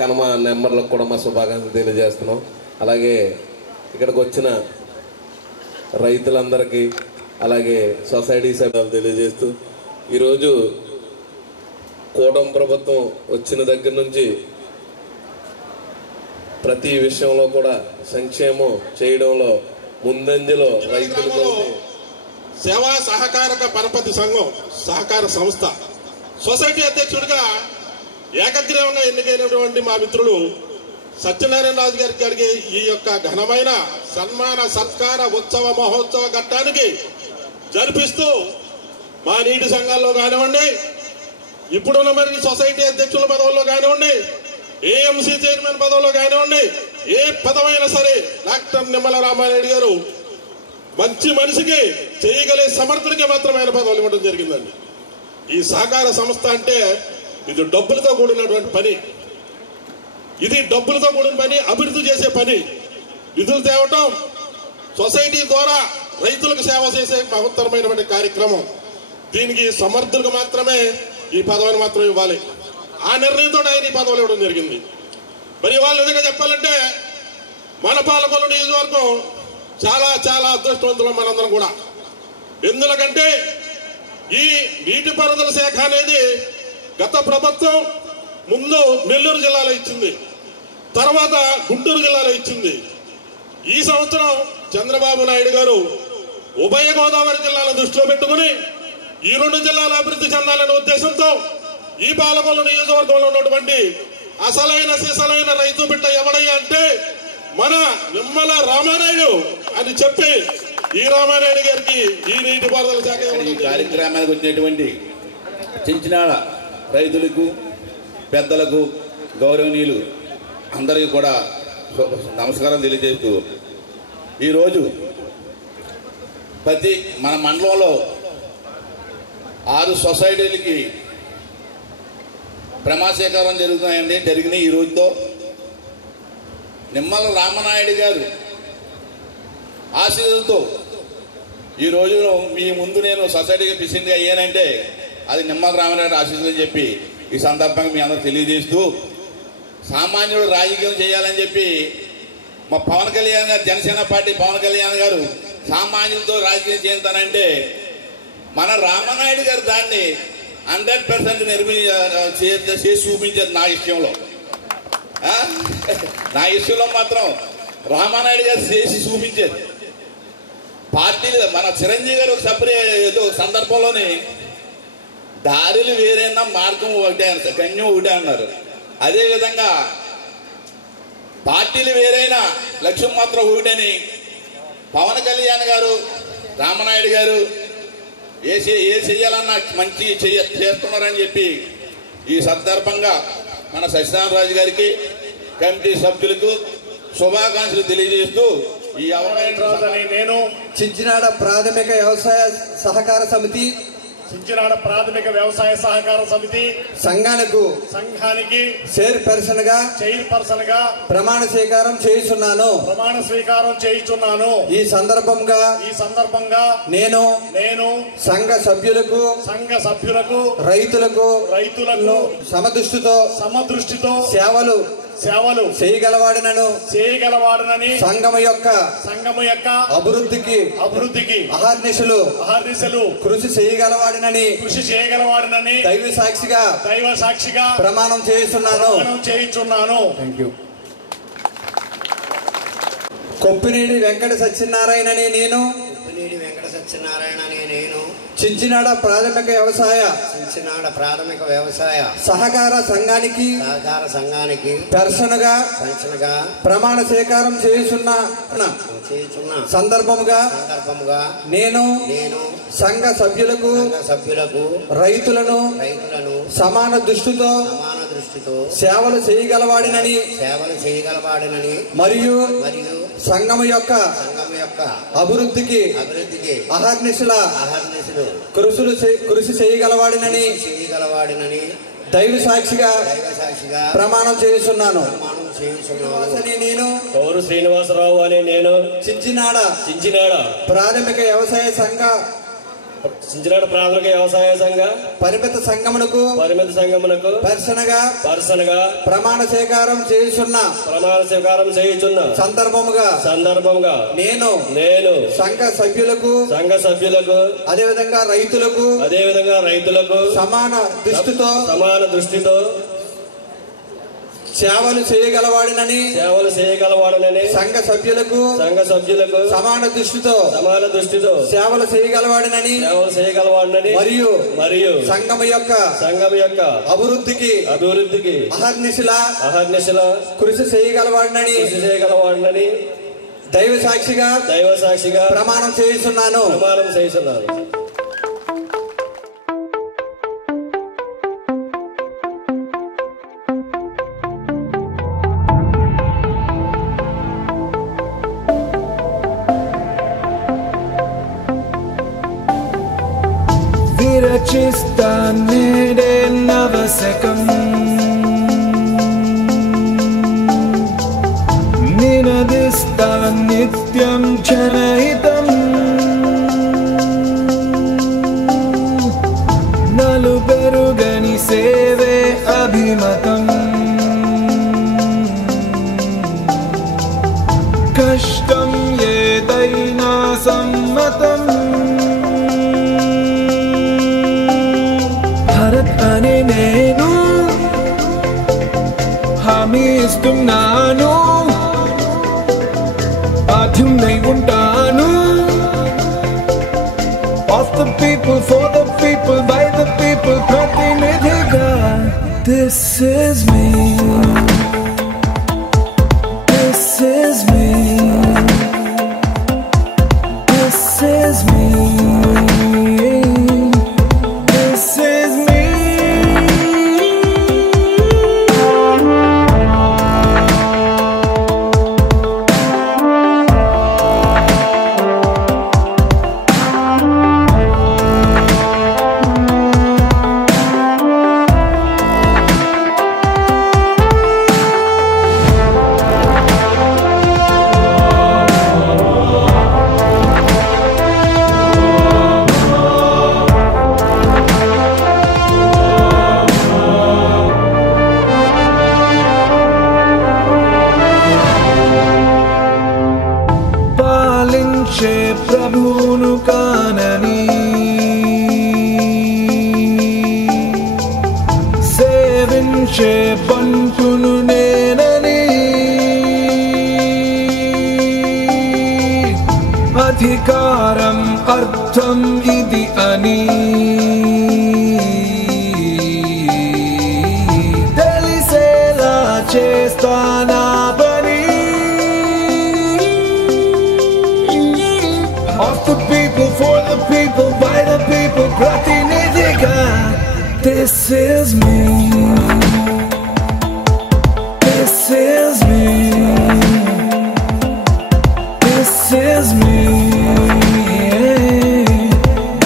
కనుమ నెంబర్లకు కూడా మా శుభాకాంక్షలు తెలియజేస్తున్నాం. అలాగే ఇక్కడికి వచ్చిన రైతులందరికీ అలాగే సొసైటీ సభ్యులు తెలియజేస్తూ, ఈరోజు కూటమి ప్రభుత్వం వచ్చిన దగ్గర నుంచి ప్రతి విషయంలో కూడా సంక్షేమం చేయడంలో ముందంజలో రైతులకు సేవా సహకారక పరపతి సంఘం సహకార సంస్థ సొసైటీ అధ్యక్షుడిగా ఏకగ్రీవంగా ఎన్నికైనటువంటి మా మిత్రులు సత్యనారాయణ రాజు గారికి జరిగే ఈ యొక్క ఘనమైన సన్మాన సత్కార ఉత్సవ మహోత్సవ ఘట్టానికి జరిపిస్తూ మా నీటి సంఘాల్లో కానివ్వండి, ఇప్పుడున్న మరి సొసైటీ అధ్యక్షుల పదవుల్లో కానివ్వండి, ఏఎంసీ చైర్మన్ పదవుల్లో కానివ్వండి, ఏ పదవైనా సరే డాక్టర్ నిమ్మల రామారెడ్డి గారు మంచి మనిషికి చేయగలిగే సమర్థుడికి మాత్రమే ఆయన పదవులు ఇవ్వడం జరిగిందండి. ఈ సహకార సంస్థ అంటే ఇది డబ్బులతో కూడినటువంటి పని, ఇది డబ్బులతో కూడిన పని, అభివృద్ధి చేసే పని. నిధులు తేవటం, సొసైటీ ద్వారా రైతులకు సేవ చేసే మహత్తరమైనటువంటి కార్యక్రమం. దీనికి సమర్థులకు మాత్రమే ఈ పదవిని మాత్రం ఇవ్వాలి. ఆ నిర్ణయంతో ఆయన ఈ పదవులు ఇవ్వడం జరిగింది. మరి వాళ్ళు నిజంగా చెప్పాలంటే మన పాలకొల్లు నియోజకవర్గం చాలా చాలా అదృష్టవంతులం మనందరం కూడా. ఎందుకంటే ఈ నీటిపారుదల శాఖ అనేది గత ప్రభుత్వం ముందు నెల్లూరు జిల్లాలో ఇచ్చింది, తర్వాత గుంటూరు జిల్లాలో ఇచ్చింది. ఈ సంవత్సరం చంద్రబాబు నాయుడు గారు ఉభయ గోదావరి జిల్లాలను దృష్టిలో పెట్టుకుని ఈ రెండు జిల్లాల అభివృద్ధి చెందాలనే ఉద్దేశంతో ఈ పాలకొల్లు నియోజకవర్గంలో ఉన్నటువంటి అసలైన సిసలైన రైతు బిడ్డ ఎవడయ్యా అంటే మన నిమ్మల రామానాయుడు అని చెప్పి ఈ రామానాయుడు గారికి ఈ నీటిపారుదల శాఖ ఈ కార్యక్రమానికి వచ్చినటువంటి చించినాడ రైతులకు, పెద్దలకు, గౌరవనీయులు అందరికీ కూడా నమస్కారం తెలియజేస్తూ, ఈరోజు ప్రతి మన మండలంలో 6 సొసైటీలకి ప్రమాణస్వీకారం జరిగినాయి. ఈ రోజుతో నిమ్మల రామనాయుడు గారు ఆశీస్సులతో ఈరోజు మీ ముందు నేను సొసైటీకి ప్రెసిడెంట్గా అయ్యానంటే అది నిమ్మల రామనాయుడు ఆశీస్సులు అని చెప్పి ఈ సందర్భంగా మీ అందరూ తెలియజేస్తూ, సామాన్యుడు రాజకీయం చేయాలని చెప్పి మా పవన్ కళ్యాణ్ గారు, జనసేన పార్టీ పవన్ కళ్యాణ్ గారు సామాన్యులతో రాజకీయం చేస్తానంటే మన రామనాయుడు గారు దాన్ని 100% చేసి చూపించేది. నా విషయంలో మాత్రం రామానాయుడు గారు చేసి చూపించేది. పార్టీలు మన చిరంజీవి గారు ఏదో సందర్భంలోని దారులు వేరైనా మార్గం ఒకటే అన్నారు, గణ్యం ఒకటే అన్నారు. అదేవిధంగా పార్టీలు వేరైనా లక్ష్యం మాత్రం ఒకటని పవన్ కళ్యాణ్ గారు, రామనాయుడు గారు ఏ చేయాలన్నా మంచి చేస్తున్నారని చెప్పి ఈ సందర్భంగా మన సత్యనారాయణ రాజు గారికి, కమిటీ సభ్యులకు శుభాకాంక్షలు తెలియజేస్తూ ఈ అవకాశం నేను చించినాడ ప్రాథమిక వ్యవసాయ సహకార సమితి ప్రాథమిక వ్యవసాయ సహకార సమితి సంఘానికి చైర్పర్సన్ గా ప్రమాణ స్వీకారం చేయుచున్నాను. ఈ సందర్భంగా నేను సంఘ సభ్యులకు రైతులకు సమదృష్టితో సేవలు చేయగలవాడనని సంఘము యొక్క అభివృద్ధికి అహర్నిశలు కృషి చేయగలవాడనని దైవ సాక్షిగా ప్రమాణం చేస్తున్నాను. కొప్పినేని వెంకట సత్యనారాయణ అనే నేను చించినాడ ప్రాథమిక వ్యవసాయ సహకార సంఘానికి పర్సన్ గా ప్రమాణ స్వీకారం చేయుచున్న సందర్భముగా నేను సంఘ సభ్యులకు రైతులను సమాన దృష్టితో సేవలు చేయగలవాడినని మరియు సంఘము యొక్క యొక్క అభివృద్ధికి అహర్నిశలు కృషి చేయగలవాడినని దైవ సాక్షిగా ప్రమాణం చేస్తున్నాను. నేను కౌరు శ్రీనివాసరావు అనే నేను చించినాడ ప్రాథమిక వ్యవసాయ సంఘ పరిమిత సంఘమునకు పర్సనగా ప్రమాణ స్వీకారం చేయుచున్న సందర్భముగా నేను సంఘ సభ్యులకు అదేవిధంగా రైతులకు సమాన దృష్టితో సేవలు చేయగలవాడినని సంఘ సభ్యులకు సమాన దృష్టితో సేవలు చేయగలవాడినని మరియు సంఘం యొక్క అభివృద్ధికి అహర్నిశల కృషి చేయగలవాడినని దైవ సాక్షిగా ప్రమాణం చేస్తున్నాను. Virachista nede navasekam Ninadista nityam chanahitam Nalu berugani seve abhimatam Kashtam yedaina sammatam అనే నేను హామీ ఇస్తున్నాను, బాధ్యున్నై ఉంటాను. Of the people, for the people, by the people, ప్రతినిధిగా. This is me. This is me. This is me. ప్రభువును కానని సేవించే బంటును నేనని అధికారం అర్థం ఇది అని తెలిసేలా చేస్తానా Of the people, for the people, by the people, pratinidhiga. This is me. This is me. This is me.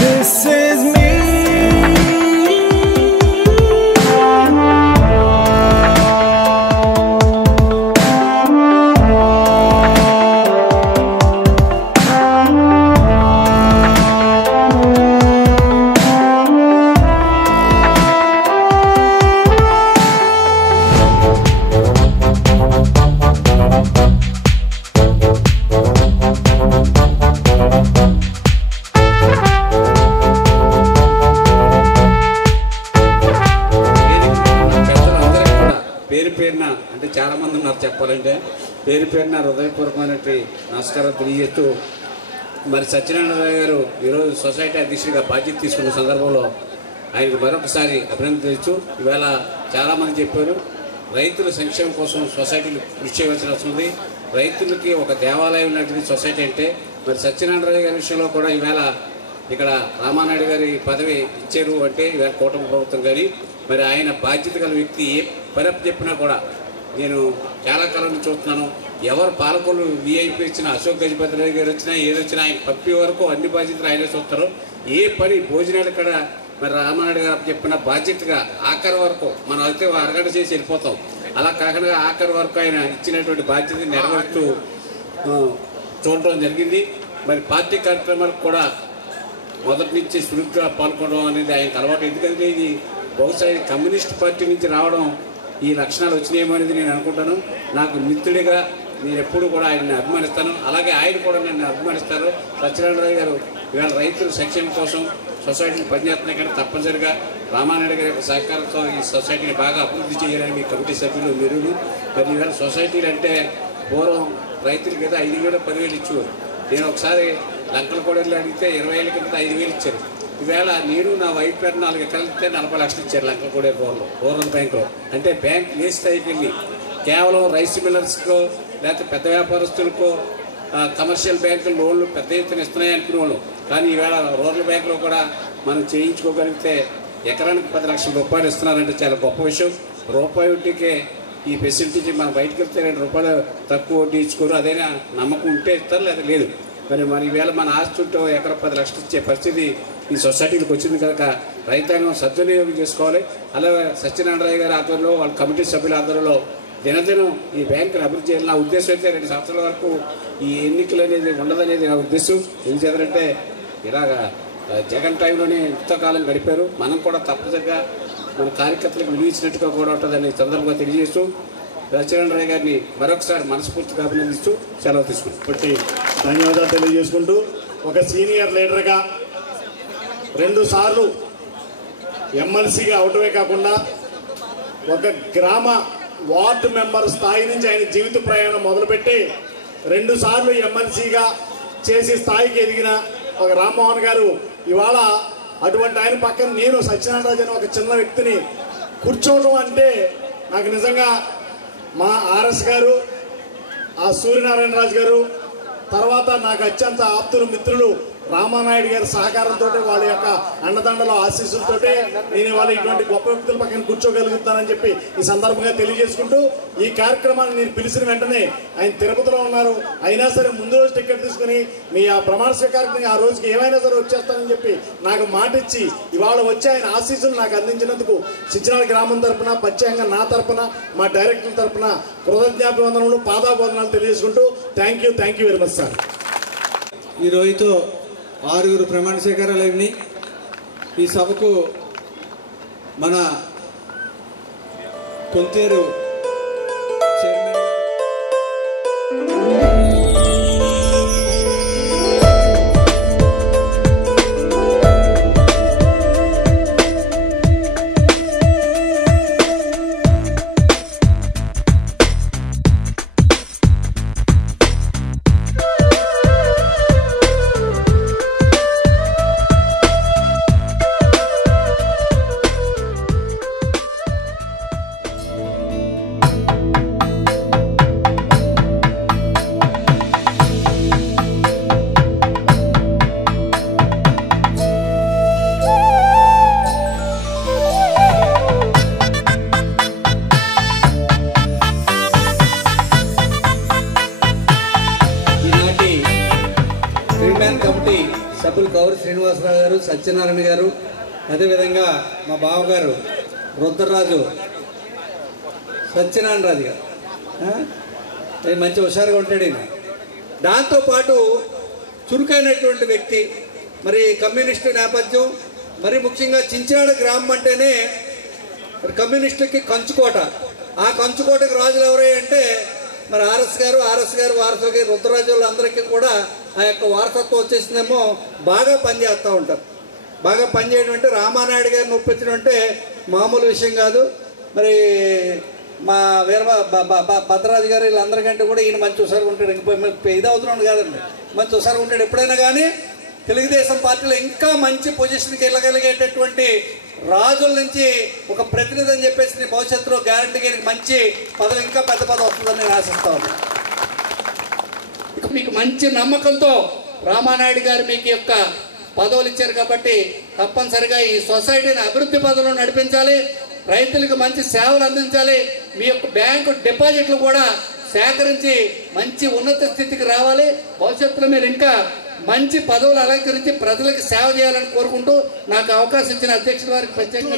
This is me. అంటే చాలామంది ఉన్నారు చెప్పాలంటే పేరు పేరున హృదయపూర్వకమైనటువంటి నమస్కారం తెలియజేస్తూ మరి సత్యనారాయణ గారు ఈరోజు సొసైటీ అధ్యక్షుడిగా బాధ్యత తీసుకున్న సందర్భంలో ఆయనకు మరొకసారి అభినందించు. ఈవేళ చాలామంది చెప్పారు రైతుల సంక్షేమం కోసం సొసైటీలు కృషి చేయవలసిన అవసరం ఉంది. రైతులకి ఒక దేవాలయం లాంటిది సొసైటీ అంటే మరి సత్యనారాయణ గారి విషయంలో కూడా ఈవేళ ఇక్కడ రామానాయుడు గారి పదవి ఇచ్చారు అంటే ఈవేళ కూటమి ప్రభుత్వం కానీ మరి ఆయన బాధ్యత గల వ్యక్తి ఏ పరప్ చెప్పినా కూడా నేను చాలా కాలం చూస్తున్నాను. ఎవరు పాలకులు విఐపి వచ్చినా, అశోక్ గజపతి రెడ్డి గారు వచ్చినా, ఏదొచ్చినా ఆయన పంపే వరకు అన్ని బాధ్యతలు ఆయనే చూస్తారు. ఏ పని భోజనాలు ఇక్కడ మరి రామానాయుడు గారు చెప్పిన బాధ్యతగా ఆఖరి వరకు మనం అయితే అరగంట చేసి వెళ్ళిపోతాం. అలా కాకుండా ఆఖరి వరకు ఆయన ఇచ్చినటువంటి బాధ్యత నెరవేరుతూ చూడటం జరిగింది. మరి పార్టీ కార్యక్రమాలకు కూడా మొదటి నుంచి చురుగ్గా పాల్గొనడం అనేది ఆయనకు అలవాటు. ఎందుకంటే ఇది బహుశా కమ్యూనిస్ట్ పార్టీ నుంచి రావడం ఈ లక్షణాలు వచ్చినాయేమో అనేది నేను అనుకుంటాను. నాకు మిత్రుడిగా నేను ఎప్పుడు కూడా ఆయన్ని అభిమానిస్తాను, అలాగే ఆయన కూడా నన్ను అభిమానిస్తారు. సత్యనారాయణ గారు ఇవాళ రైతుల సంక్షేమం కోసం సొసైటీని పనిచేస్తున్నాయి, కానీ తప్పనిసరిగా రామానాయుడు గారి యొక్క సహకారంతో ఈ సొసైటీని బాగా అభివృద్ధి చేయాలని మీ కమిటీ సభ్యులు మీరు. మరి ఇవాళ సొసైటీలు అంటే పూర్వం రైతులకి ఏదో 5,000 10,000 ఇచ్చేవారు. నేను ఒకసారి లంకల కూడా అడిగితే 20,000 కింద 5,000 ఇచ్చారు. ఈవేళ నేను నా వైఫ్ పేరు 4 ఎకరాలు ఇస్తే 40 లక్షలు ఇచ్చారు లంకల కూడా రూరల్ బ్యాంకులో. అంటే బ్యాంక్ ఏ స్థాయికి వెళ్ళి కేవలం రైస్ మిల్లర్స్కో లేకపోతే పెద్ద వ్యాపారస్తులకో కమర్షియల్ బ్యాంకులు లోన్లు పెద్ద ఎత్తున ఇస్తున్నాయి అనుకునేవాళ్ళు. కానీ ఈవేళ రూరల్ బ్యాంకులో కూడా మనం చేయించుకోగలిగితే ఎకరానికి 10 లక్షల రూపాయలు ఇస్తున్నారంటే చాలా గొప్ప విషయం. రూపాయి వడ్డీకే ఈ ఫెసిలిటీ మనం బయటకు వెళ్తే 2 రూపాయలు తక్కువ వడ్డీ ఇచ్చుకోరు. అదైనా నమ్మకం ఉంటే ఇస్తారు, లేదా లేదు. మరి మన ఈవేళ మన ఆస్తి ఉంటే ఎకరా 10 లక్షలు ఇచ్చే పరిస్థితి ఈ సొసైటీకి వచ్చింది కనుక రైతాంగం సద్వినియోగం చేసుకోవాలి. అలాగే సత్యనారాయణ గారి ఆధ్వర్యంలో వాళ్ళ కమిటీ సభ్యుల ఆధ్వర్యంలో దినదినం ఈ బ్యాంకును అభివృద్ధి చేయాలి. నా ఉద్దేశం అయితే 2 సంవత్సరాల వరకు ఈ ఎన్నికలు అనేది ఉండదనేది నా ఉద్దేశం. ఏం చేద్దారంటే ఇలాగా జగన్ టైంలోనే ఎంతకాలం గడిపారు, మనం కూడా తప్పనిసరిగా మన కార్యకర్తలకు విలువించినట్టుగా కూడా ఉంటుందని సందర్భంగా తెలియజేస్తూ సత్యనారాయణ గారిని మరొకసారి మనస్ఫూర్తిగా అభినందిస్తూ సెలవు తీసుకుంటాం. ధన్యవాదాలు తెలియజేసుకుంటూ, ఒక సీనియర్ లీడర్గా 2 సార్లు ఎమ్మెల్సీగా అవటమే కాకుండా ఒక గ్రామ వార్డు మెంబర్ స్థాయి నుంచి ఆయన జీవిత ప్రయాణం మొదలుపెట్టి 2 సార్లు ఎమ్మెల్సీగా చేసి స్థాయికి ఎదిగిన ఒక రామ్మోహన్ గారు ఇవాళ అటువంటి ఆయన పక్కన నేను సత్యనారాయణ అనే ఒక చిన్న వ్యక్తిని కూర్చోవడం అంటే నాకు నిజంగా మా ఆర్ఎస్ గారు, ఆ సూర్యనారాయణ రాజు గారు, తర్వాత నాకు అత్యంత ఆప్తులు మిత్రులు రామానాయుడు గారి సహకారంతో, వాళ్ళ యొక్క అండదండల ఆశీస్సులతో నేను ఇవాళ ఇటువంటి గొప్ప వ్యక్తుల పక్కన కూర్చోగలుగుతానని చెప్పి ఈ సందర్భంగా తెలియజేసుకుంటూ, ఈ కార్యక్రమాన్ని నేను పిలిచిన వెంటనే ఆయన తిరుపతిలో ఉన్నారు, అయినా సరే ముందు రోజు టికెట్ తీసుకుని మీ ఆ ప్రమాణ స్వీకారానికి ఆ రోజుకి ఏమైనా సరే వచ్చేస్తానని చెప్పి నాకు మాట ఇచ్చి ఇవాళ వచ్చి ఆయన ఆశీస్సులు నాకు అందించినందుకు చిచ్చినాడ గ్రామం తరఫున, ప్రత్యేకంగా నా తరఫున, మా డైరెక్టర్ తరఫున కృతజ్ఞాభివందనలు, పాదాభివందనాలు తెలియజేసుకుంటూ thank you very much sir. ఈ రోజుతో 6 ప్రమాణ స్వీకారాలు అయినాయి. ఈ సభకు మన కొంతేరు చైర్మన్ సభ్యులు గౌరి శ్రీనివాసరావు గారు, సత్యనారాయణ గారు, అదేవిధంగా మా బావగారు రుద్రరాజు సత్యనారాయణ రాజు గారు, మంచి హుషారుగా ఉంటాడు ఈయన. దాంతోపాటు చురుకైనటువంటి వ్యక్తి, మరి కమ్యూనిస్టు నేపథ్యం, మరి ముఖ్యంగా చించినాడ గ్రామం అంటేనే కమ్యూనిస్టులకి కంచుకోట. ఆ కంచుకోటకి రాజులు ఎవరై అంటే మరి ఆర్ఎస్ గారు వారసులకి రుద్రరాజు వాళ్ళందరికీ కూడా ఆ యొక్క వారసత్వం వచ్చేసిందేమో. బాగా పనిచేస్తూ ఉంటారు. బాగా పనిచేయడం అంటే రామానాయుడు గారిని ఒప్పించడం అంటే మామూలు విషయం కాదు. మరి మా భద్రరాజు గారు వీళ్ళందరికంటే కూడా ఈయన మంచి హుషారుగా ఉంటాడు. ఇంక ఇది అవుతున్నాడు కాదండి, మంచి హుషారుగా ఉంటాడు. ఎప్పుడైనా కానీ తెలుగుదేశం పార్టీలో ఇంకా మంచి పొజిషన్కి వెళ్ళగలిగేటటువంటి రాజుల నుంచి ఒక ప్రతినిధి అని చెప్పేసి భవిష్యత్తులో గ్యారంటీగా మంచి పదవి, ఇంకా పెద్ద పదవి వస్తుందని నేను ఆశిస్తా ఉన్నాను. ఇక మీకు మంచి నమ్మకంతో రామానాయుడు గారు మీకు యొక్క పదవులు ఇచ్చారు కాబట్టి తప్పనిసరిగా ఈ సొసైటీని అభివృద్ధి పదవులు నడిపించాలి, రైతులకు మంచి సేవలు అందించాలి. మీ యొక్క బ్యాంకు డిపాజిట్లు కూడా సేకరించి మంచి ఉన్నత స్థితికి రావాలి. భవిష్యత్తులో మీరు ఇంకా మంచి పదవులు అలంకరించి ప్రజలకు సేవ చేయాలని కోరుకుంటూ నాకు అవకాశం ఇచ్చిన అధ్యక్షుల వారికి ప్రత్యేకంగా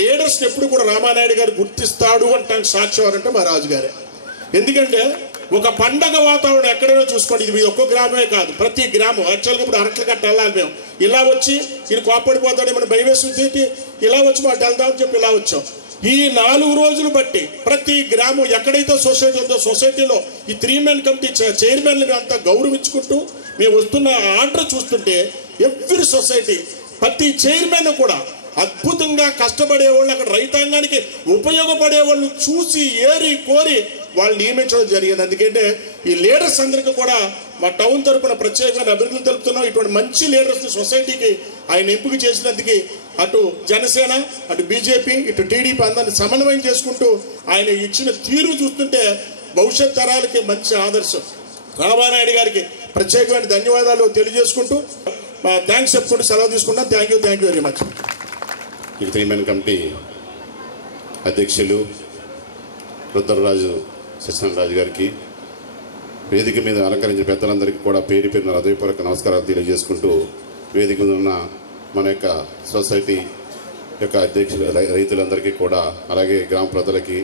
లీడర్స్ ఎప్పుడు కూడా రామానాయుడు గారు గుర్తిస్తాడు అంటే సాక్షి వారంటే మా రాజుగారే. ఎందుకంటే ఒక పండగ వాతావరణం ఎక్కడైనా చూసుకోండి, ఇది ఒక్క గ్రామమే కాదు, ప్రతి గ్రామం. యాక్చువల్గా ఇప్పుడు అరట్ల కట్ట వెళ్ళాలి మేము, ఇలా వచ్చి ఇది కోప్పడిపోతాడు మన భయవేసి ఇలా వచ్చి మాకు వెళ్దామని చెప్పి ఇలా వచ్చాం. ఈ 4 రోజులు బట్టి ప్రతి గ్రామం ఎక్కడైతే సొసైటీ ఉందో సొసైటీలో ఈ 3 మెన్ కమిటీ చైర్మన్లు అంతా గౌరవించుకుంటూ మేము వస్తున్న ఆర్డర్ చూస్తుంటే ఎవ్రీ సొసైటీ ప్రతి చైర్మన్ కూడా అద్భుతంగా కష్టపడేవాళ్ళు, అక్కడ రైతాంగానికి ఉపయోగపడే వాళ్ళు చూసి ఏరి కోరి వాళ్ళు నియమించడం జరిగింది. ఎందుకంటే ఈ లీడర్స్ అందరికీ కూడా మా టౌన్ తరఫున ప్రత్యేకంగా అభివృద్ధి తెలుపుతున్నాం. ఇటువంటి మంచి లీడర్స్ సొసైటీకి ఆయన ఎంపిక చేసినందుకు అటు జనసేన, అటు బీజేపీ, ఇటు టీడీపీ అందరిని సమన్వయం చేసుకుంటూ ఆయన ఇచ్చిన తీరు చూస్తుంటే భవిష్యత్ తరాలకి మంచి ఆదర్శం. రామానాయుడు గారికి ప్రత్యేకమైన ధన్యవాదాలు తెలియజేసుకుంటూ థ్యాంక్స్ చెప్పుకుంటూ సెలవు తీసుకుంటాం. Thank you very much. ఈ 3 మెన్ కమిటీ అధ్యక్షులు రుద్రరాజు సత్యనారాయణ గారికి, వేదిక మీద అలంకరించిన పెద్దలందరికీ కూడా పేరు పేరున హృదయపూర్వక నమస్కారాలు తెలియజేసుకుంటూ, వేదిక మీద ఉన్న మన యొక్క సొసైటీ యొక్క అధ్యక్షులు రైతులందరికీ కూడా, అలాగే గ్రామ ప్రజలకి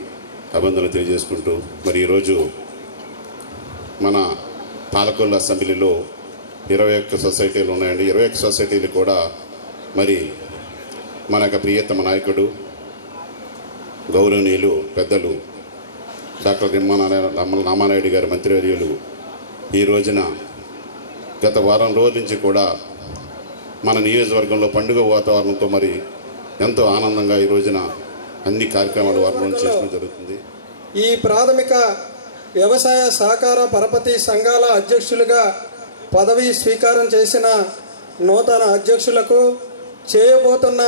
అభినందనలు తెలియజేసుకుంటూ, మరి ఈరోజు మన పాలకొల్లు అసెంబ్లీలో 21 సొసైటీలు ఉన్నాయండి. 21 సొసైటీలు కూడా మరి మన యొక్క ప్రియతమ నాయకుడు గౌరవనీయులు పెద్దలు డాక్టర్ రామానాయుడు గారి మంత్రివర్యులు ఈ రోజున గత వారం రోజుల నుంచి కూడా మన నియోజకవర్గంలో పండుగ వాతావరణంతో మరి ఎంతో ఆనందంగా ఈ రోజున అన్ని కార్యక్రమాలు వారం చేయడం జరుగుతుంది. ఈ ప్రాథమిక వ్యవసాయ సహకార పరపతి సంఘాల అధ్యక్షులుగా పదవి స్వీకారం చేసిన నూతన అధ్యక్షులకు, చేయబోతున్న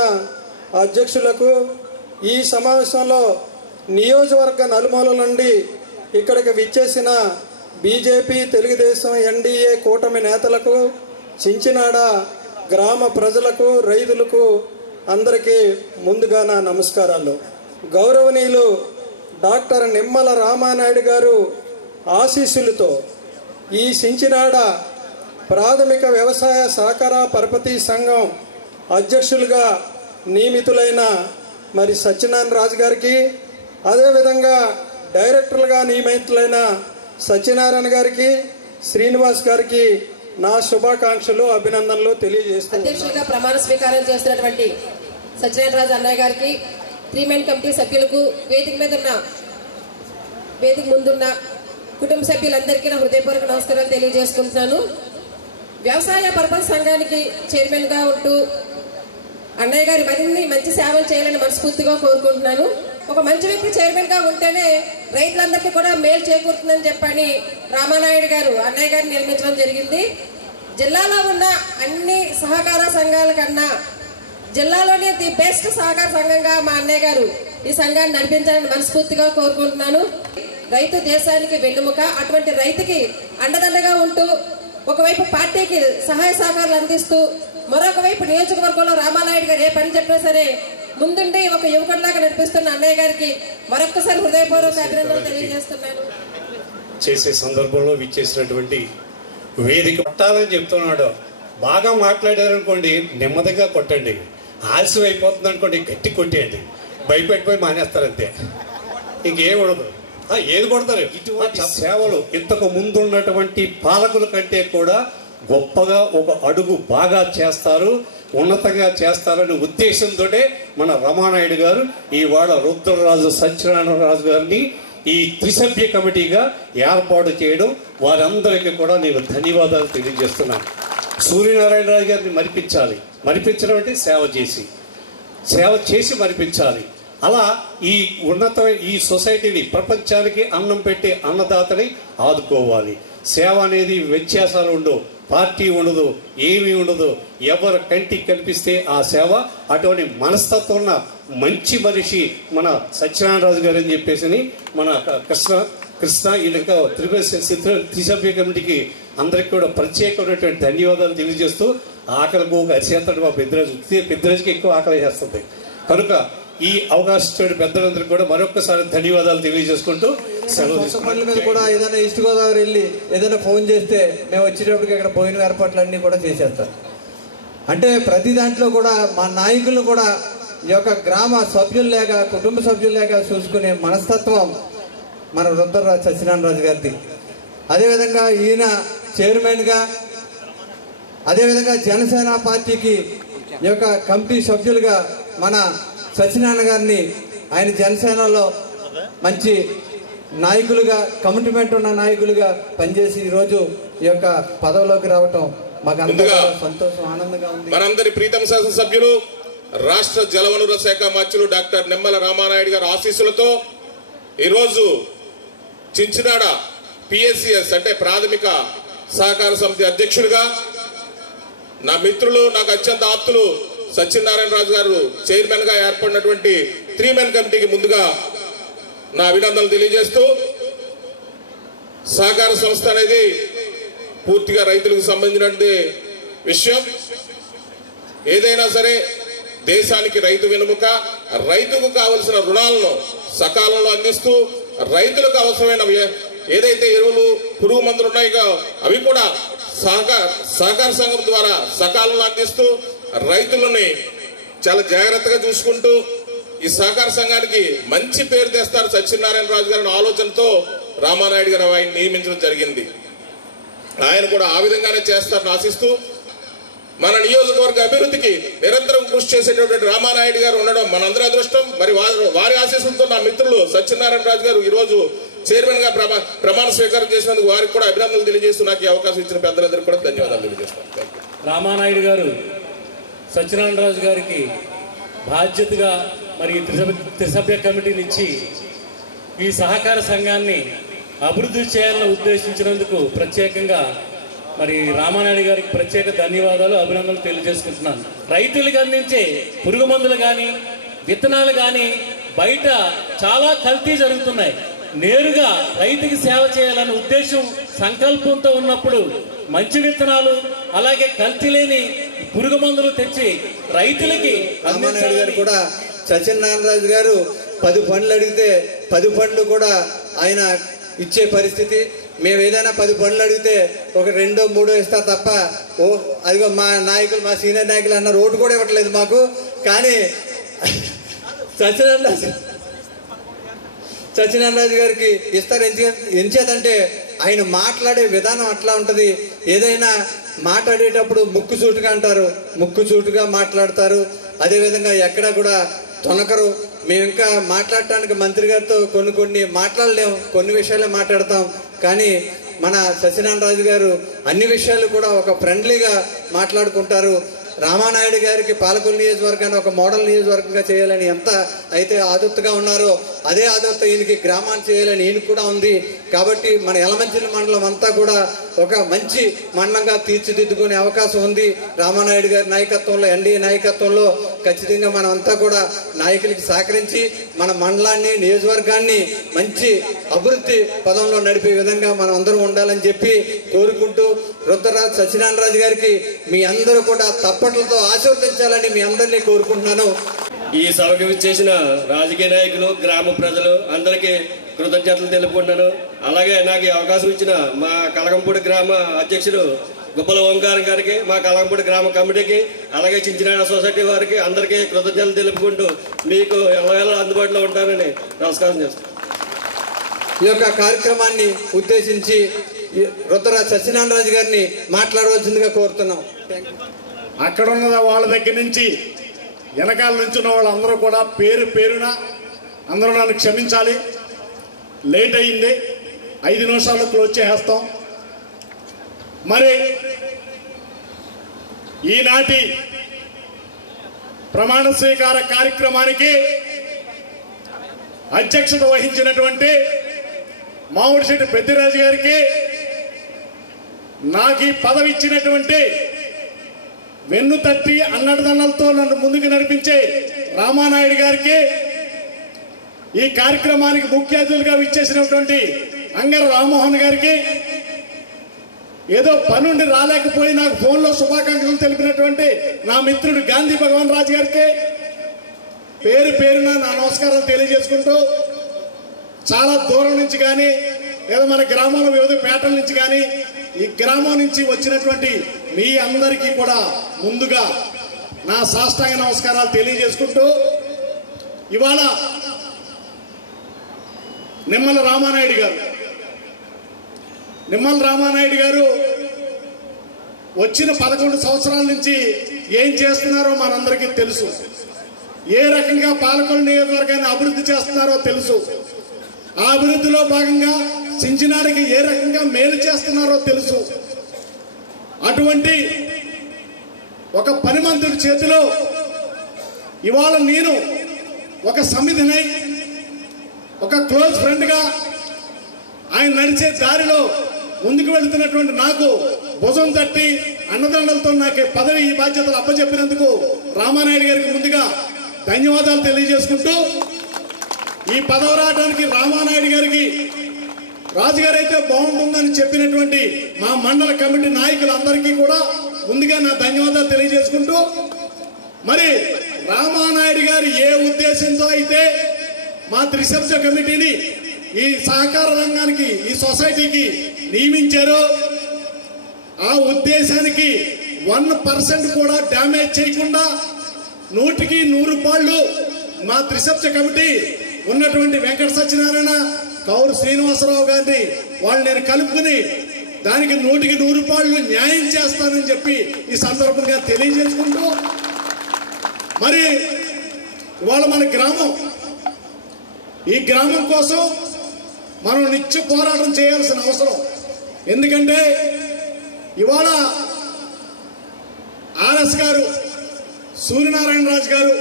అధ్యక్షులకు, ఈ సమావేశంలో నియోజకవర్గ నలుమూల నుండి ఇక్కడికి విచ్చేసిన బీజేపీ, తెలుగుదేశం, ఎన్డీఏ కూటమి నేతలకు, చించినాడ గ్రామ ప్రజలకు, రైతులకు అందరికీ ముందుగా నా నమస్కారాలు. గౌరవనీయులు డాక్టర్ నిమ్మల రామానాయుడు గారు ఆశీస్సులతో ఈ చించినాడ ప్రాథమిక వ్యవసాయ సహకార పరపతి సంఘం అధ్యక్షులుగా నియమితులైన మరి సత్యనారాయణ రాజు గారికి, అదేవిధంగా డైరెక్టర్లుగా నియమితులైన సత్యనారాయణ గారికి, శ్రీనివాస్ గారికి నా శుభాకాంక్షలు, అభినందనలు తెలియజేస్తున్నాను. అధ్యక్షులుగా ప్రమాణ స్వీకారం చేస్తున్నటువంటి సత్యనారాయణ రాజు అన్నయ్య గారికి, 3 మెన్ కమిటీ సభ్యులకు, వేదిక ముందున్న కుటుంబ సభ్యులందరికీ నా హృదయపూర్వక నమస్కారాలు తెలియజేసుకుంటున్నాను. వ్యవసాయ పరపతి సంఘానికి చైర్మన్గా ఉంటూ అన్నయ్య గారు మరిన్ని మంచి సేవలు చేయాలని మనస్ఫూర్తిగా కోరుకుంటున్నాను. ఒక మంచి వ్యక్తి చైర్మన్గా ఉంటేనే రైతులందరికీ కూడా మేలు చేకూరుతుందని చెప్పని రామానాయుడు గారు అన్నయ్య గారిని నిర్మించడం జరిగింది. జిల్లాలో ఉన్న అన్ని సహకార సంఘాల కన్నా జిల్లాలోనే ది బెస్ట్ సహకార సంఘంగా మా అన్నయ్య గారు ఈ సంఘాన్ని నడిపించాలని మనస్ఫూర్తిగా కోరుకుంటున్నాను. రైతు దేశానికి వెన్నుముక. అటువంటి రైతుకి అండదండగా ఉంటూ ఒకవైపు పార్టీకి సహాయ సహకారాలు అందిస్తూ మరొక వైపు నియోజకవర్గంలో రామానాయుడు గారు ఏ పని చెప్పినా సరే ముందుండి ఒక యువకుడిలాగా నడిపిస్తున్న అన్నయ్య గారికి మరొక్కసారి హృదయపూర్వక అభినందనలు తెలియజేస్తున్నాను. చేసే సందర్భంలో విచ్చేసినటువంటి వేదిక కొట్టాలని చెప్తున్నాడు. బాగా మాట్లాడారనుకోండి నెమ్మదిగా కొట్టండి, ఆలస్యం అయిపోతుంది అనుకోండి గట్టి కొట్టేయండి, భయపెట్టిపోయి మానేస్తారంతే, ఇంకేం ఉండదు. ఏది కొడతారు. ఇటువంటి సేవలు ఇంతకు ముందున్నటువంటి పాలకుల కంటే కూడా గొప్పగా ఒక అడుగు బాగా చేస్తారు, ఉన్నతంగా చేస్తారనే ఉద్దేశంతో మన రామానాయుడు గారు ఇవాళ రుద్రరాజు సత్యనారాయణరాజు గారిని ఈ త్రిసభ్య కమిటీగా ఏర్పాటు చేయడం, వారందరికీ కూడా నేను ధన్యవాదాలు తెలియజేస్తున్నాను. సూర్యనారాయణరాజు గారిని మరిపించడం అంటే సేవ చేసి మరిపించాలి. అలా ఈ ఈ సొసైటీని ప్రపంచానికి అన్నం పెట్టే అన్నదాతని ఆదుకోవాలి. సేవ అనేది వ్యత్యాసాలు ఉండవు, పార్టీ ఉండదు, ఏమీ ఉండదు. ఎవరు కంటికి కనిపిస్తే ఆ సేవ. అటువంటి మనస్తత్వం ఉన్న మంచి మనిషి మన సత్యనారాయణరాజు గారు అని చెప్పేసి మన కృష్ణ ఇంకా త్రిసభ్య కమిటీకి అందరికి కూడా ప్రత్యేకమైనటువంటి ధన్యవాదాలు తెలియజేస్తూ, ఆకలికి ఒక అరిచేస్తాడు మా పెద్దరాజుకి ఎక్కువ ఆకలి చేస్తుంది కనుక ఈ అవకాశం పెద్దలందరికీ కూడా మరొకసారి ధన్యవాదాలు తెలియజేసుకుంటూ పనుల మీద కూడా ఏదైనా ఈస్ట్ గోదావరి వెళ్ళి ఏదైనా ఫోన్ చేస్తే మేము వచ్చేటప్పటికి ఇక్కడ పోయిన ఏర్పాట్లన్నీ కూడా చేసేస్తారు. అంటే ప్రతి దాంట్లో కూడా మా నాయకులు కూడా ఈ యొక్క గ్రామ సభ్యుల్లాగా కుటుంబ సభ్యుల్లాగా చూసుకునే మనస్తత్వం మన రుద్రరాజు సత్యనారాయణరాజు గారిది. అదేవిధంగా ఈయన చైర్మన్గా, అదేవిధంగా జనసేన పార్టీకి ఈ యొక్క కమిటీ సభ్యులుగా మన సత్యనారాయణ గారిని ఆయన జనసేనలో మంచి నాయకులుగా, కమిట్మెంట్ ఉన్న నాయకులుగా పనిచేసి ఈరోజు ఈ యొక్క పదవిలోకి రావటం మాకు అందరికీ సంతోషం, ఆనందంగా ఉంది. మనందరి ప్రీతం శాసనసభ్యులు రాష్ట్ర జలవనరుల శాఖ మంత్రులు డాక్టర్ నిమ్మల రామానాయుడు గారి ఆశీస్సులతో ఈరోజు చించినాడ పిఎస్సిఎస్ అంటే ప్రాథమిక సహకార సమితి అధ్యక్షుడిగా నా మిత్రులు, నాకు అత్యంత ఆప్తులు సత్యనారాయణ రాజు గారు చైర్మన్ గా ఏర్పడినటువంటి 3 మెన్ కమిటీకి ముందుగా నా అభినందనలు తెలియజేస్తూ, సహకార సంస్థ అనేది పూర్తిగా రైతులకు సంబంధించినటువంటి విషయం. ఏదైనా సరే దేశానికి రైతు వెనుముక, రైతుకు కావలసిన రుణాలను సకాలంలో అందిస్తూ రైతులకు అవసరమైన ఏదైతే ఎరువులు, పురుగు మందులు ఉన్నాయో అవి కూడా సహకార సంఘం ద్వారా సకాలంలో అందిస్తూ రైతులని చాలా జాగ్రత్తగా చూసుకుంటూ ఈ సహకార సంఘానికి మంచి పేరు తెస్తారు సత్యనారాయణ రాజు గారి ఆలోచనతో రామానాయుడు గారు ఆయన నియమించడం జరిగింది. ఆయన కూడా ఆ విధంగానే చేస్తారని ఆశిస్తూ మన నియోజకవర్గ అభివృద్ధికి నిరంతరం కృషి చేసేటటువంటి రామానాయుడు గారు ఉండడం మనందరి అదృష్టం. మరి వారి ఆశీస్సులతో నా మిత్రులు సత్యనారాయణ రాజు గారు ఈ రోజు చైర్మన్ గా ప్రమాణ స్వీకారం చేసినందుకు వారికి కూడా అభినందనలు తెలియజేస్తూ నాకు ఈ అవకాశం ఇచ్చిన పెద్దలందరికీ కూడా ధన్యవాదాలు తెలియజేస్తాను. రామానాయుడు గారు సత్యనారాయణ రాజు గారికి బాధ్యతగా మరి త్రిసభ్య కమిటీని ఇచ్చి ఈ సహకార సంఘాన్ని అభివృద్ధి చేయాలని ఉద్దేశించినందుకు ప్రత్యేకంగా మరి రామానాయుడు గారికి ప్రత్యేక ధన్యవాదాలు, అభినందనలు తెలియజేసుకుంటున్నాను. రైతులకు అందించే పురుగు మందులు కానీ, విత్తనాలు కానీ బయట చాలా కల్తీ జరుగుతున్నాయి. నేరుగా రైతుకి సేవ చేయాలనే ఉద్దేశం, సంకల్పంతో ఉన్నప్పుడు మంచి విత్తనాలు అలాగే కల్తీ లేని పురుగు మందులు తెచ్చి రైతులకి రామానాయుడు గారు కూడా సత్యనారాయణరాజు గారు 10 పండ్లు అడిగితే 10 పండ్లు కూడా ఆయన ఇచ్చే పరిస్థితి. మేము ఏదైనా 10 పండ్లు అడిగితే ఒక 2, 3 ఇస్తా తప్ప అదిగో మా నాయకులు, మా సీనియర్ నాయకులు అన్న రోడ్డు కూడా ఇవ్వట్లేదు మాకు. కానీ సత్యనారాయణరాజు గారికి ఇస్తారు. ఎంచేతంటే ఆయన మాట్లాడే విధానం అట్లా ఉంటుంది. ఏదైనా మాట్లాడేటప్పుడు ముక్కుసూటుగా అంటారు, ముక్కుసూటుగా మాట్లాడతారు. అదేవిధంగా ఎక్కడ కూడా తొనకరు. మేము ఇంకా మాట్లాడటానికి మంత్రి గారితో కొన్ని మాట్లాడలేము, కొన్ని విషయాలే మాట్లాడతాం. కానీ మన సత్యనారాయణరాజు గారు అన్ని విషయాలు కూడా ఒక ఫ్రెండ్లీగా మాట్లాడుకుంటారు. రామానాయుడు గారికి పాలకొల్లు నియోజకవర్గాన్ని ఒక మోడల్ నియోజకవర్గంగా చేయాలని ఎంత అయితే ఆదుర్తగా ఉన్నారో అదే ఆదుర్త ఈయనకి గ్రామాన్ని చేయాలని ఈయనకు కూడా ఉంది. కాబట్టి మన యలమంచిలి మండలం అంతా కూడా ఒక మంచి మండలంగా తీర్చిదిద్దుకునే అవకాశం ఉంది. రామానాయుడు గారి నాయకత్వంలో, ఎన్డీఏ నాయకత్వంలో ఖచ్చితంగా మనం అంతా కూడా నాయకులకి సహకరించి మన మండలాన్ని, నియోజకవర్గాన్ని మంచి అభివృద్ధి పదంలో నడిపే విధంగా మనం అందరం ఉండాలని చెప్పి కోరుకుంటూ, రుద్రరాజు సత్యనారాయణరాజు గారికి మీ అందరూ కూడా తప్పట్లతో ఆశీర్వదించాలని మీ అందరినీ కోరుకుంటున్నాను. ఈ సభకు విచ్చేసిన రాజకీయ నాయకులు, గ్రామ ప్రజలు అందరికీ కృతజ్ఞతలు తెలుపుకుంటున్నాను. అలాగే నాకు ఈ అవకాశం ఇచ్చిన మా కలగంపూడి గ్రామ అధ్యక్షుడు గుబ్బల ఓంకారం గారికి, మా కలగంపూడి గ్రామ కమిటీకి, అలాగే చించినాడ సొసైటీ వారికి అందరికీ కృతజ్ఞతలు తెలుపుకుంటూ మీకు ఎల్లవేళ అందుబాటులో ఉంటానని నమస్కారం చేస్తాను. ఈ యొక్క కార్యక్రమాన్ని ఉద్దేశించి రుద్రరాజు సత్యనారాయణరాజు గారిని మాట్లాడవలసిందిగా కోరుతున్నాం. అక్కడ ఉన్న వాళ్ళ దగ్గర నుంచి వెనకాల నుంచి ఉన్న వాళ్ళందరూ కూడా పేరు పేరున అందరూ నన్ను క్షమించాలి. లేట్ అయింది, 5 నిమిషాల్లో క్లోజ్ చేసేస్తాం. మరి ఈనాటి ప్రమాణ స్వీకార కార్యక్రమానికి అధ్యక్షత వహించినటువంటి మామిడిశెట్టి పెద్దిరాజు గారికి, నాకు ఈ పదవి ఇచ్చినటువంటి వెన్ను తట్టి అన్నదన్నలతో నన్ను ముందుకు నడిపించే రామానాయుడు గారికి, ఈ కార్యక్రమానికి ముఖ్య అతిథులుగా విచ్చేసినటువంటి అంగర రామ్మోహన్ గారికి, ఏదో పనుండి రాలేకపోయి నాకు ఫోన్లో శుభాకాంక్షలు తెలిపినటువంటి నా మిత్రుడు గాంధీ భగవాన్ రాజు గారికి, పేరు పేరున నా నమస్కారాలు తెలియజేసుకుంటూ చాలా దూరం నుంచి కానీ లేదా మన గ్రామంలో వివిధ పేటల నుంచి కానీ ఈ గ్రామం నుంచి వచ్చినటువంటి మీ అందరికీ కూడా ముందుగా నా సాష్టాంగ నమస్కారాలు తెలియజేసుకుంటూ ఇవాళ నిమ్మల రామానాయుడు గారు వచ్చిన 11 సంవత్సరాల నుంచి ఏం చేస్తున్నారో మనందరికీ తెలుసు. ఏ రకంగా పాలకొల్లు నియోజకవర్గాన్ని అభివృద్ధి చేస్తున్నారో తెలుసు. ఆ అభివృద్ధిలో భాగంగా సించినాడికి ఏ రకంగా మేలు చేస్తున్నారో తెలుసు. అటువంటి ఒక పనిమంతుడి చేతిలో ఇవాళ నేను ఒక సమితినై ఒక క్లోజ్ ఫ్రెండ్గా ఆయన నడిచే దారిలో ముందుకు వెళుతున్నటువంటి నాకు భుజం తట్టి అన్నదండలతో నాకు పదవి ఈ బాధ్యతలు అప్పచెప్పినందుకు రామానాయుడు గారికి ముందుగా ధన్యవాదాలు తెలియజేసుకుంటూ ఈ పదవి రావడానికి రామానాయుడు గారికి రాజుగారు అయితే బాగుంటుందని చెప్పినటువంటి మా మండల కమిటీ నాయకులందరికీ కూడా ముందుగా నా ధన్యవాదాలు తెలియజేసుకుంటూ మరి రామానాయుడు గారు ఏ ఉద్దేశంతో అయితే మా త్రిసభ్య కమిటీని ఈ సహకార రంగానికి ఈ సొసైటీకి నియమించారో ఆ ఉద్దేశానికి 1% కూడా డ్యామేజ్ చేయకుండా 100కి 100 పాళ్ళు మా త్రిసభ్య కమిటీ ఉన్నటువంటి వెంకట సత్యనారాయణ కౌరు శ్రీనివాసరావు గారిని వాళ్ళు నేను కలుపుకుని దానికి 100కి 100 పాళ్ళు న్యాయం చేస్తానని చెప్పి ఈ సందర్భంగా తెలియజేసుకుంటూ మరి ఇవాళ మన గ్రామం ఈ గ్రామం కోసం మనం నిత్య పోరాటం చేయాల్సిన అవసరం. ఎందుకంటే ఇవాళ ఆర్ఎస్ గారు సూర్యనారాయణరాజు గారు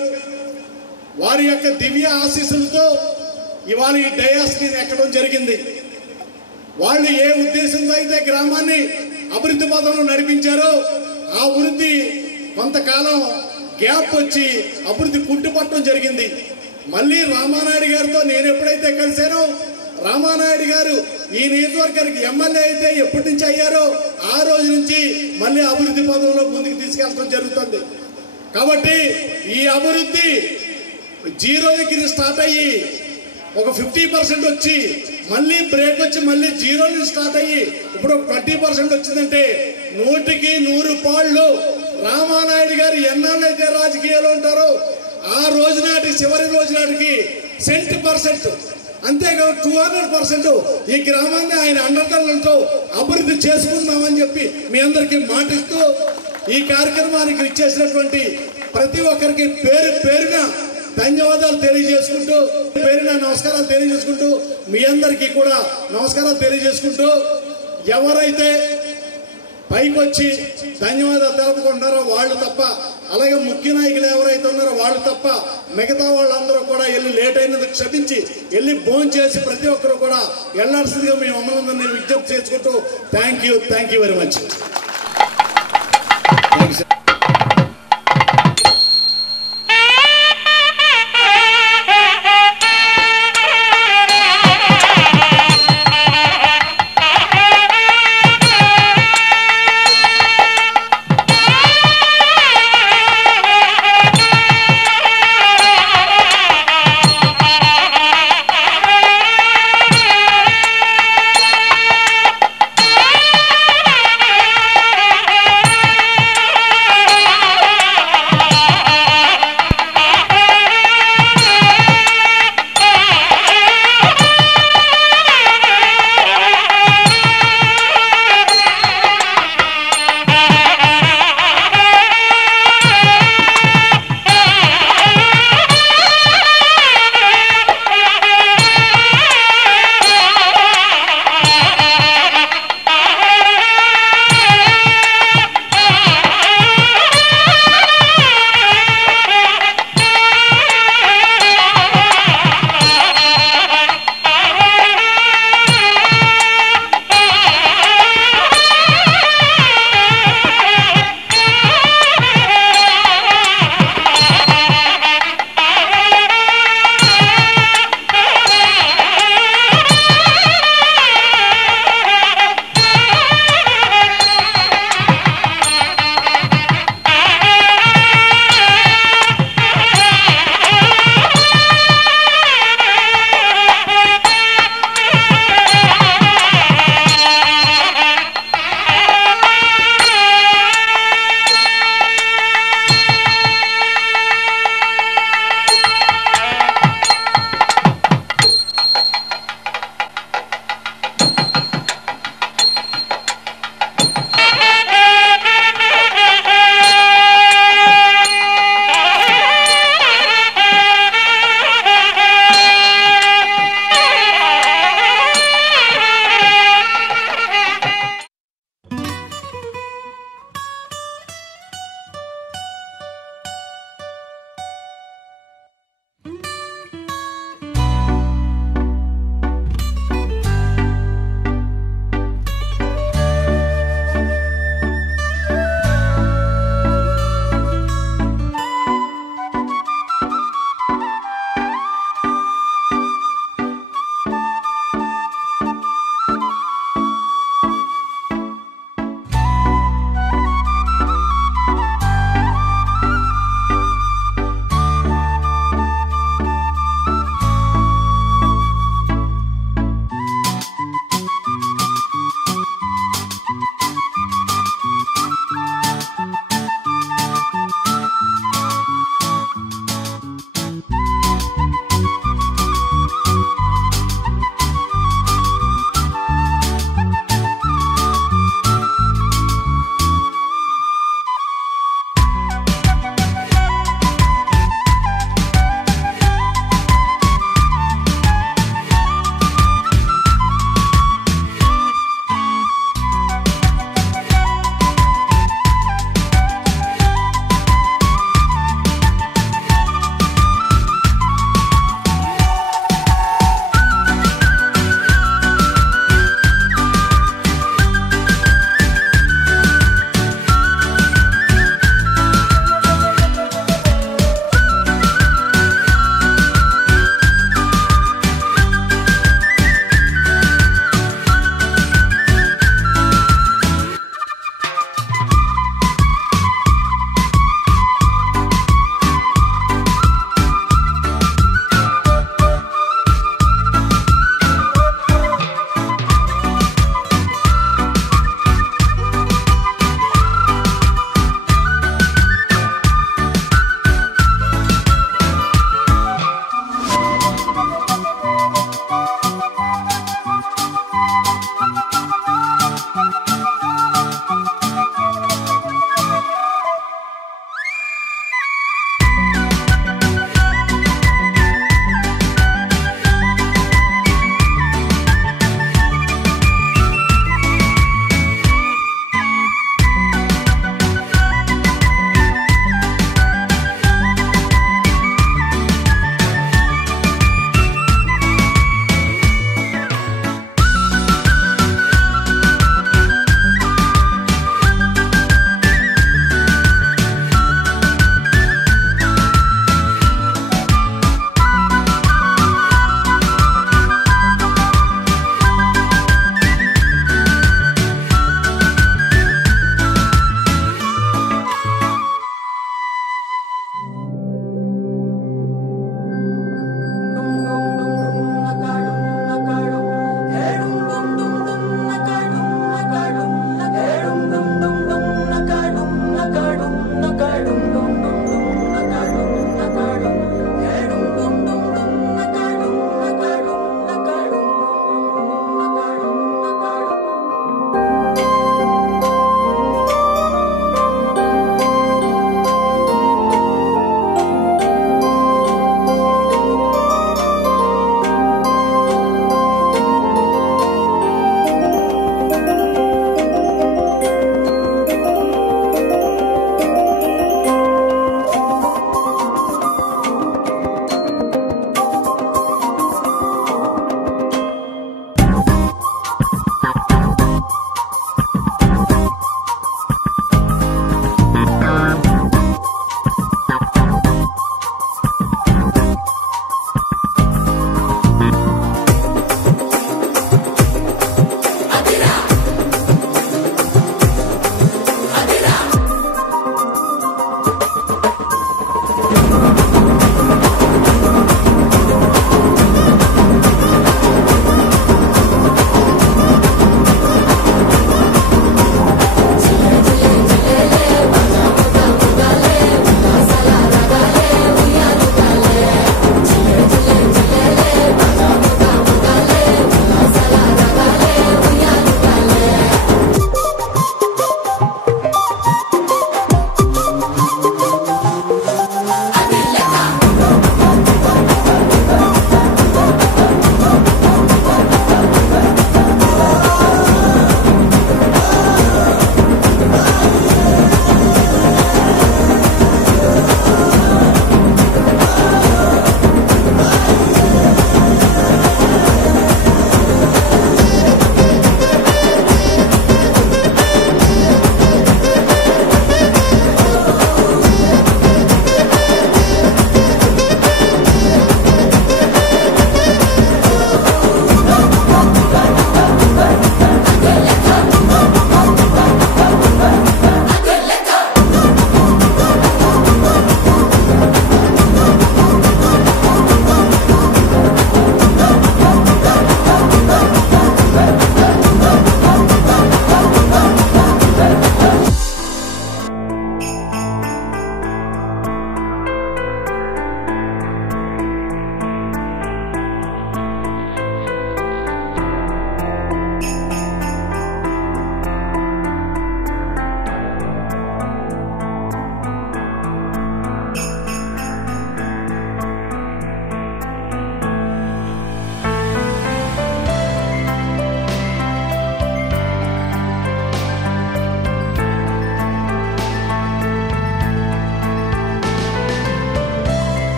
వారి యొక్క దివ్య ఆశీస్సులతో ఇవాళ ఈ డయాస్ని ఎక్కడం జరిగింది. వాళ్ళు ఏ ఉద్దేశంతో అయితే గ్రామాన్ని అభివృద్ధి పదంలో నడిపించారో ఆ అభివృద్ధి కొంతకాలం గ్యాప్ వచ్చి అభివృద్ధి కుంటుపట్టడం జరిగింది. మళ్ళీ రామానాయుడు గారితో నేను ఎప్పుడైతే కలిశానో రామానాయుడు గారు ఈ నియోజకవర్గానికి ఎమ్మెల్యే అయితే ఎప్పటి నుంచి అయ్యారో ఆ రోజు నుంచి మళ్ళీ అభివృద్ధి పదంలో ముందుకు తీసుకెళ్ళడం జరుగుతుంది. కాబట్టి ఈ అభివృద్ధి 0 దగ్గర స్టార్ట్ అయ్యి ఒక 50% వచ్చి మళ్ళీ బ్రేక్ వచ్చి మళ్ళీ 0 నుంచి స్టార్ట్ అయ్యి ఇప్పుడు 20% వచ్చిందంటే 100కి 100 పాళ్ళు రామానాయుడు గారు ఎన్నాళ్ళైతే రాజకీయాల్లో ఉంటారో ఆ రోజు నాటి చివరి రోజు నాటికి 100% అంతేకాదు 200% ఈ గ్రామాన్ని ఆయన అండదండలతో అభివృద్ధి చేసుకుందామని చెప్పి మీ అందరికీ మాటిస్తూ ఈ కార్యక్రమానికి ఇచ్చేసినటువంటి ప్రతి ఒక్కరికి పేరు పేరున ధన్యవాదాలు తెలియజేసుకుంటూ పేరున నమస్కారాలు తెలియజేసుకుంటూ మీ అందరికీ కూడా నమస్కారాలు తెలియజేసుకుంటూ ఎవరైతే పైకి వచ్చి ధన్యవాదాలు తెలుపుకుంటున్నారో వాళ్ళు తప్ప అలాగే ముఖ్య నాయకులు ఎవరైతే ఉన్నారో వాళ్ళు తప్ప మిగతా వాళ్ళందరూ కూడా వెళ్ళి లేట్ అయినందుకు క్షమించి వెళ్ళి భోజనం చేసి ప్రతి ఒక్కరు కూడా వెళ్లాల్సిందిగా మేము అమలందరినీ విజ్ఞప్తి చేసుకుంటూ థ్యాంక్ యూ వెరీ మచ్.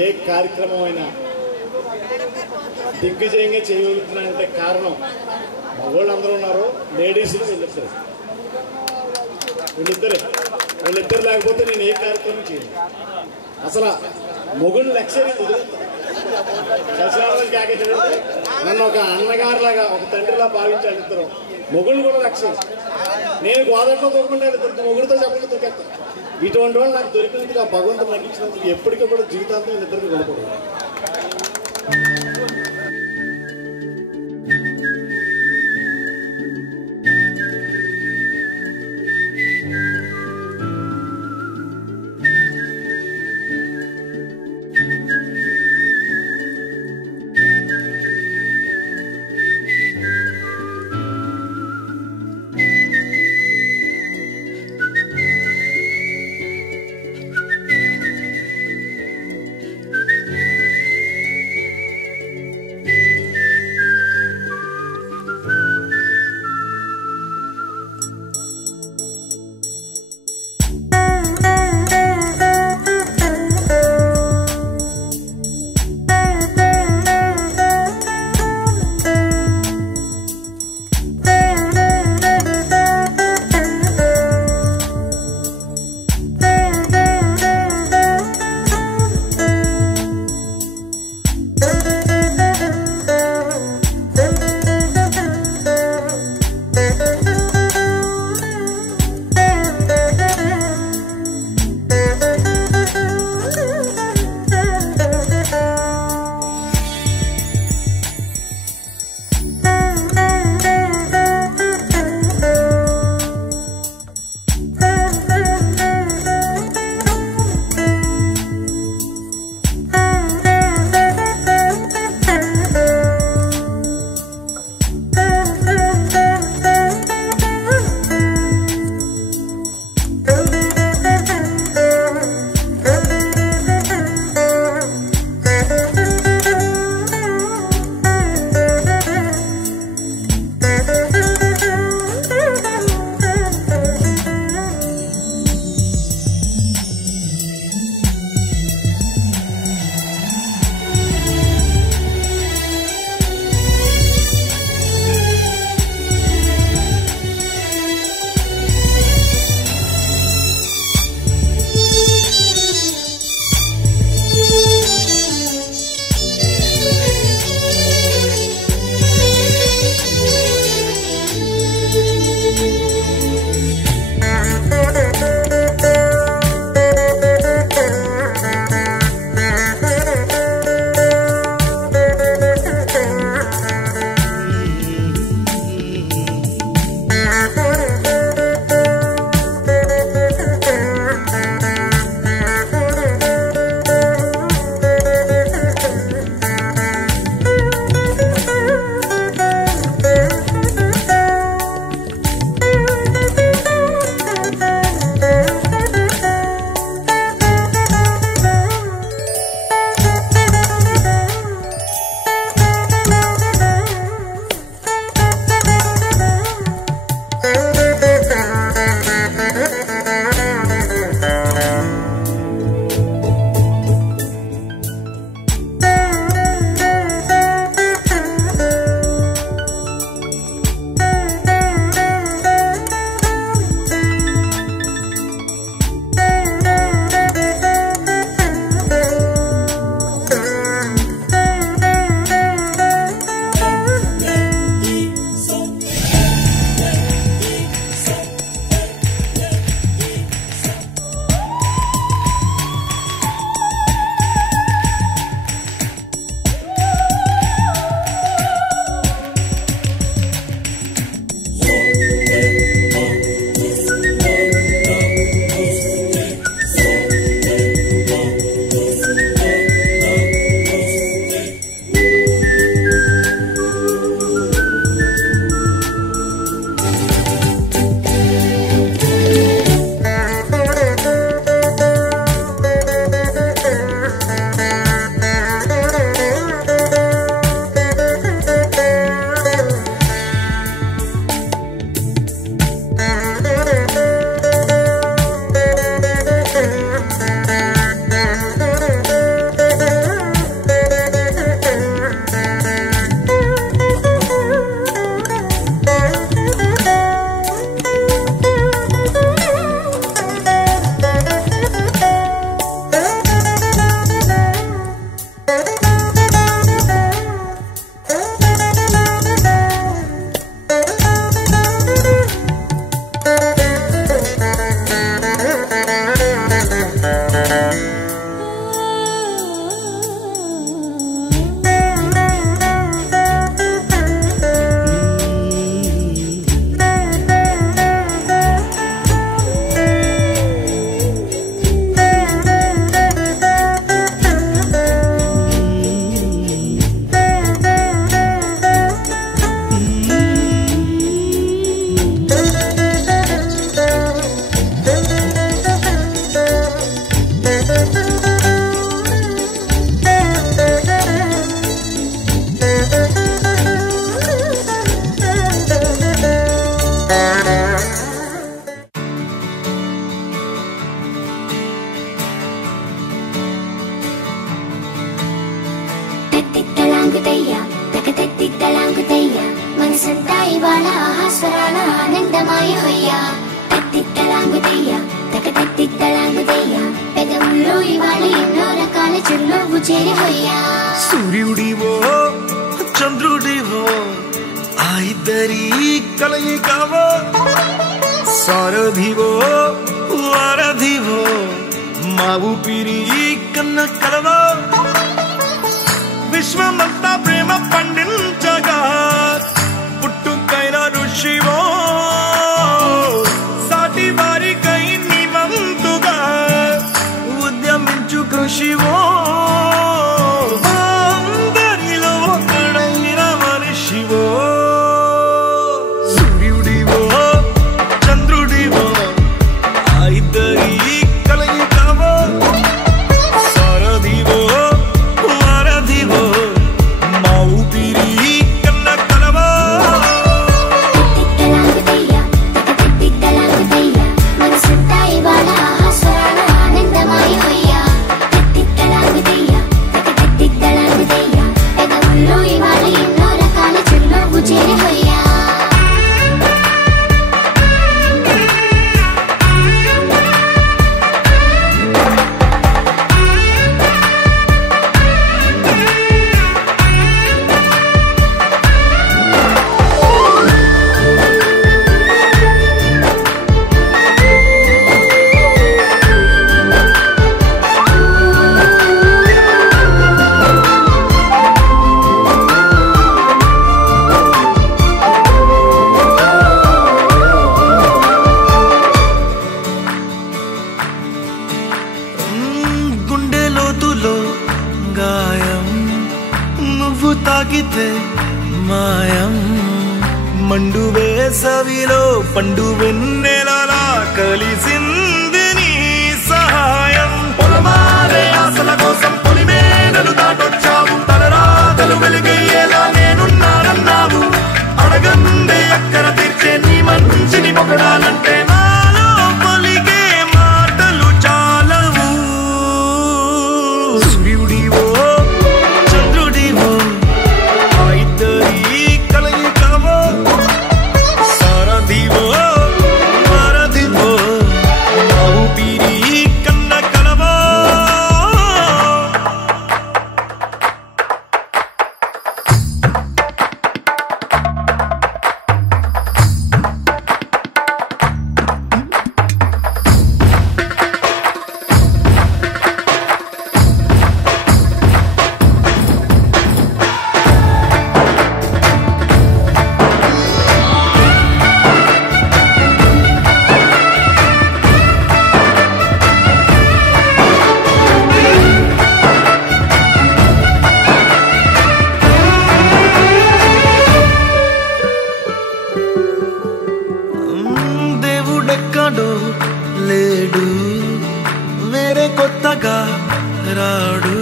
ఏ కార్యక్రమం అయినా దిగ్విజయంగా చేయగలుగుతున్నానంటే కారణం మగవాళ్ళు అందరూ ఉన్నారు, లేడీస్ వీళ్ళిద్దరు లేకపోతే నేను ఏ కార్యక్రమం చేయను. అసలు మొగుడు లక్ష్యాన్ని నన్ను ఒక అన్నగారులాగా ఒక తండ్రిలా భావించాలి ఇద్దరు. మొగుడు కూడా లక్ష్యం. నేను గోదావరిలో దొరకకుండా మొగుడితో చెప్పకుండా దొరికేస్తాను. ఇటువంటి వాళ్ళు నాకు దొరికినందుకు ఆ భగవంతుడు నాకు ఇచ్చినందుకు ఎప్పటికప్పుడు జీవితాంతం ఇద్దరికి గొడవకూడదు. ఇవాళ ఆహాస్వరాల ఆనందమాయ హొయ్యా తత్తిత్తలాంగుదయ్యా తకతత్తిత్తలాంగుదయ్యా పెదవుల్లో ఇవాళ ఎన్నో రకాల చిరునవ్వు చేరి హొయ్యా సూర్యుడివో చంద్రుడివో ఆ ఇద్దరి కలయికవో సారథివో వారధివో మా ఊపిరి కన్న కలవో విశ్వమంతా ప్రేమ పండించగా పుట్టుకైన ఋషివో సాటి వారికై నివంతుగా ఉద్యమించు కృషివో అందరిలో ఒకడైన మనిషివో సూర్యుడివో చంద్రుడివో ఆ ఇద్దరి కలయికవో సారథివో వారధివో మా ఊపిరి కన్న కలవో తత్తిత్తలాంగుదయ్యా మనసంతా ఇవాళ ఆహాస్వరాల ఆనందమాయ హొయ్యా తత్తిత్తలాంగుదయ్యా తకతత్తిత్తలాంగుదయ్యా పెదవుల్లో ఇవాళ ఎన్నో రకాల చిరునవ్వు చేరి హొయ్యా గుండె లోతులో గాయం నువ్వు తాకితే మాయం మండు వేసవిలో పండు వెన్నెలలా కలిసింది నీ సహాయం పొలమారే ఆశల కోసం పొలిమేనలు దాటొచ్చావు తలరాతలు వెలుగయ్యేలా నేనున్నానన్నావు అడగందే అక్కర తీర్చే నీ మంచిని పొగడాలంటే నాలో పలికే మాటలు చాలవు సూర్యుడివో చంద్రుడివో ఆ ఇద్దరి కలయికవో సారథివో వారధివో మా ఊపిరి కన్న కలవో దేవుడెక్కడో లేడు వేరే కొత్తగా రాడు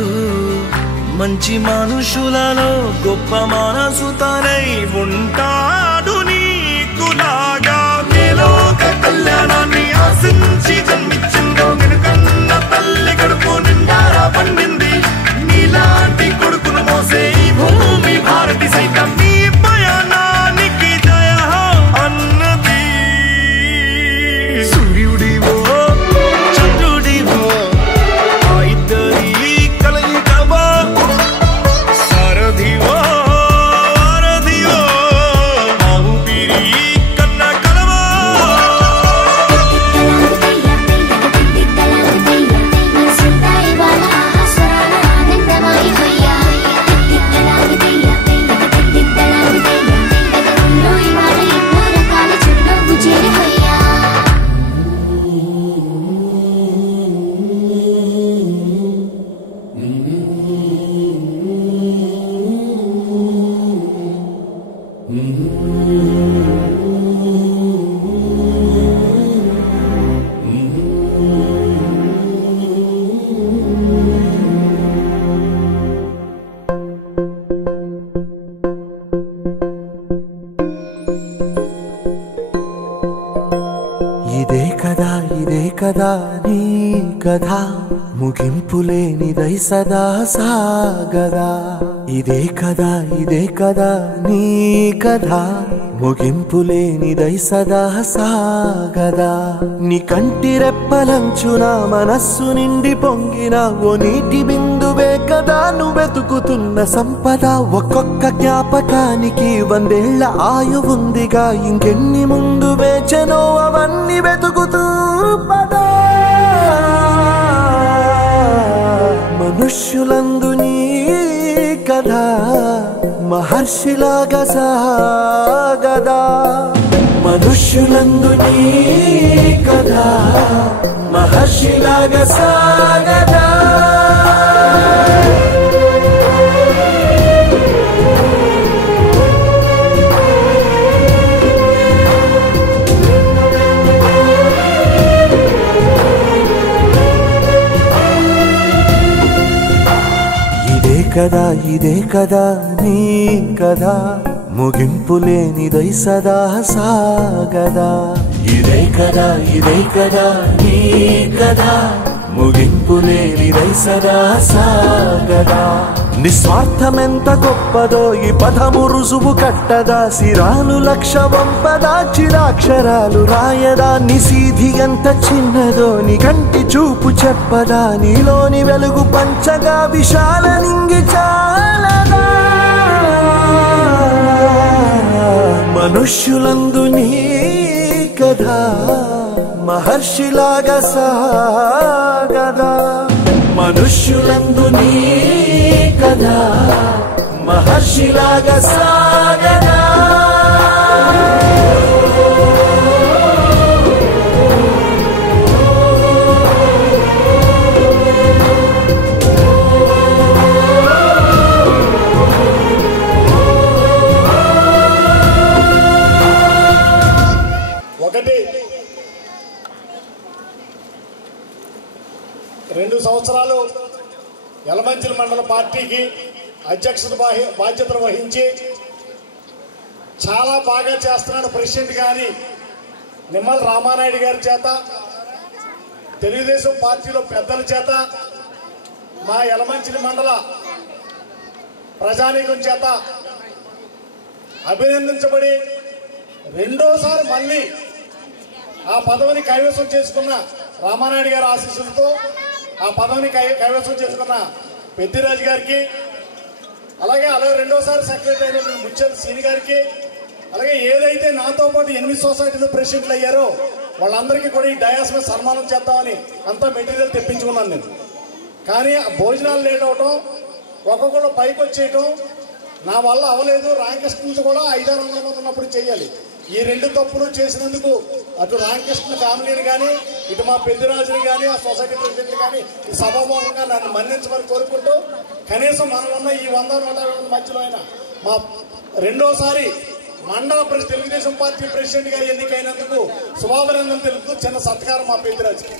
మంచి మనుషులలో గొప్ప మనసు తనై ఉంటాడు నీకులాగా మేలోక కళ్యాణాన్ని ఆశించి జన్మించిందో వెనుకన్న తల్లి కడుపు నిండారా పండింది నీలాంటి కొడుకును మోసే ఈ భూమి భారతి సైతం నీ పయనానికి జయ అన్నది సూర్యుడివో చంద్రుడివో ఆ ఇద్దరి కలయికవో సారథివో వారధివో మా ఊపిరి కన్న కలవో మనసంతా ఇవాళ ఆహాస్వరాల ఆనందమాయ హొయ్యా తత్తిత్తలాంగుదయ్యా తకతత్తిత్తలాంగుదయ్యా పెదవుల్లో ఇవాళ ఎన్నో రకాల చిరునవ్వు చేరి హొయ్యా ఇదే కదా నీ కథ ముగింపులేనిదై సదా సాగదా ఇదే కదా నీ కథ ముగింపులేనిదై సదా సాగదా నీ కంటి రెప్పలంచున మనస్సు నిండి పొంగిన ఓ నీటి బిందువే కదా నువ్వెతుకుతున్న సంపద ఒక్కొక్క జ్ఞాపకానికి 100 ఏళ్ల ఆయువుందిగా ఇంకెన్ని ముందు వేచనో అవన్నీ వెతుకుతూ పదా మనుష్యులందు నీ కథ మహర్షిలాగా సాగదా మనుష్యులందు నీ కథ మహర్షిలాగా సాగదా ఇదే కదా నీ కదా ముగింపులేనిదై సదా సాగదా ఇదే కదా నీ కదా ముగింపులేనిదై సదా సాగదా నిస్వార్థమెంత గొప్పదో ఈ పదము రుజువు కట్టదా సిరాలు లక్ష వంపదా చిరాక్షరాలు రాయదా నిసీధి ఎంత చిన్నదో నీ కంటి చూపు చెప్పదా నీలోని వెలుగు పంచగా విశాల నింగి చాలదా మనుష్యులందు నీ కథ మహర్షిలాగా సాగదా మనుష్యులందు నీ కథ మహర్షిలాగా సాగదా ఒకటి 2 సంవత్సరాలు యలమంచిలి మండల పార్టీకి అధ్యక్షత బాధ్యతలు వహించి చాలా బాగా చేస్తున్నాడు ప్రెసిడెంట్ గాని నిమ్మల రామానాయుడు గారి చేత తెలుగుదేశం పార్టీలో పెద్దల చేత మా యలమంచిలి మండల ప్రజానీకం చేత అభినందించబడి రెండోసారి మళ్ళీ ఆ పదవిని కైవసం చేసుకున్న రామానాయుడు గారి ఆశీస్సులతో ఆ పదవిని కైవసం చేసుకున్న పెద్దిరాజు గారికి అలాగే రెండోసారి సెక్రటరీ అయిన ముచ్చల్ సీని గారికి అలాగే ఏదైతే నాతో పాటు 8 సొసైటీలో ప్రెసిడెంట్లు అయ్యారో వాళ్ళందరికీ కూడా ఈ డయాస్ మీద సన్మానం చేద్దామని అంతా మెటీరియల్ తెప్పించుకున్నాను నేను. కానీ ఆ భోజనాలు లేట్ అవటం ఒక్కొక్కరు పైకి వచ్చేయటం నా వల్ల అవ్వలేదు. రామకృష్ణ నుంచి కూడా 500-600 మంది ఉన్నప్పుడు చేయాలి. ఈ 2 తప్పులు చేసినందుకు అటు రామకృష్ణ ఫ్యామిలీని కానీ ఇటు మా పెద్దిరాజుని కానీ ఆ సొసైటీ ప్రెసిడెంట్ కానీ ఈ సభాముఖంగా నన్ను మన్నించమని కోరుకుంటూ కనీసం మనం ఉన్న ఈ 100-150 మధ్యలో అయినా మా రెండోసారి మండల తెలుగుదేశం పార్టీ ప్రెసిడెంట్ గా ఎన్నికైనందుకు శుభాభినందనలు తెలుపుతూ చిన్న సత్కారం మా పెద్దిరాజుకి.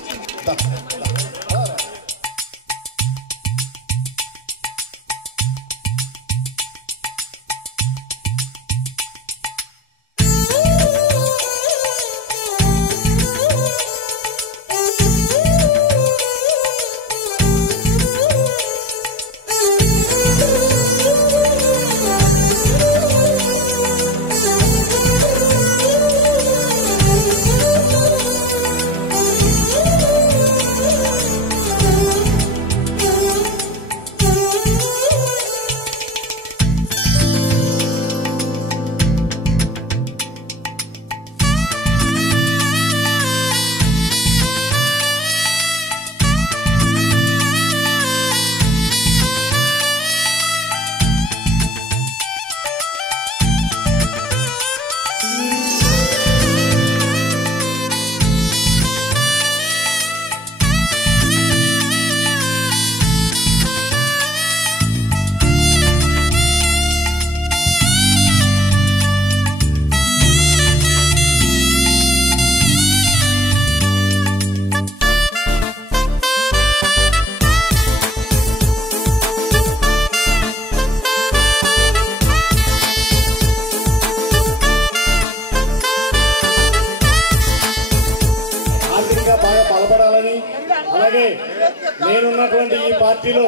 నేనున్నటువంటి ఈ పార్టీలో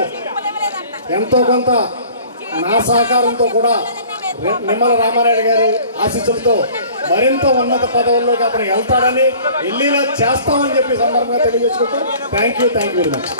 ఎంతో కొంత నా సహకారంతో కూడా నిమ్మల రామానాయుడు గారి ఆశీస్సులతో మరింత ఉన్నత పదవుల్లోకి అతను వెళ్తాడని వెళ్ళేలా చేస్తామని చెప్పి సందర్భంగా తెలియజేసుకుంటూ థ్యాంక్ యూ వెరీ మచ్.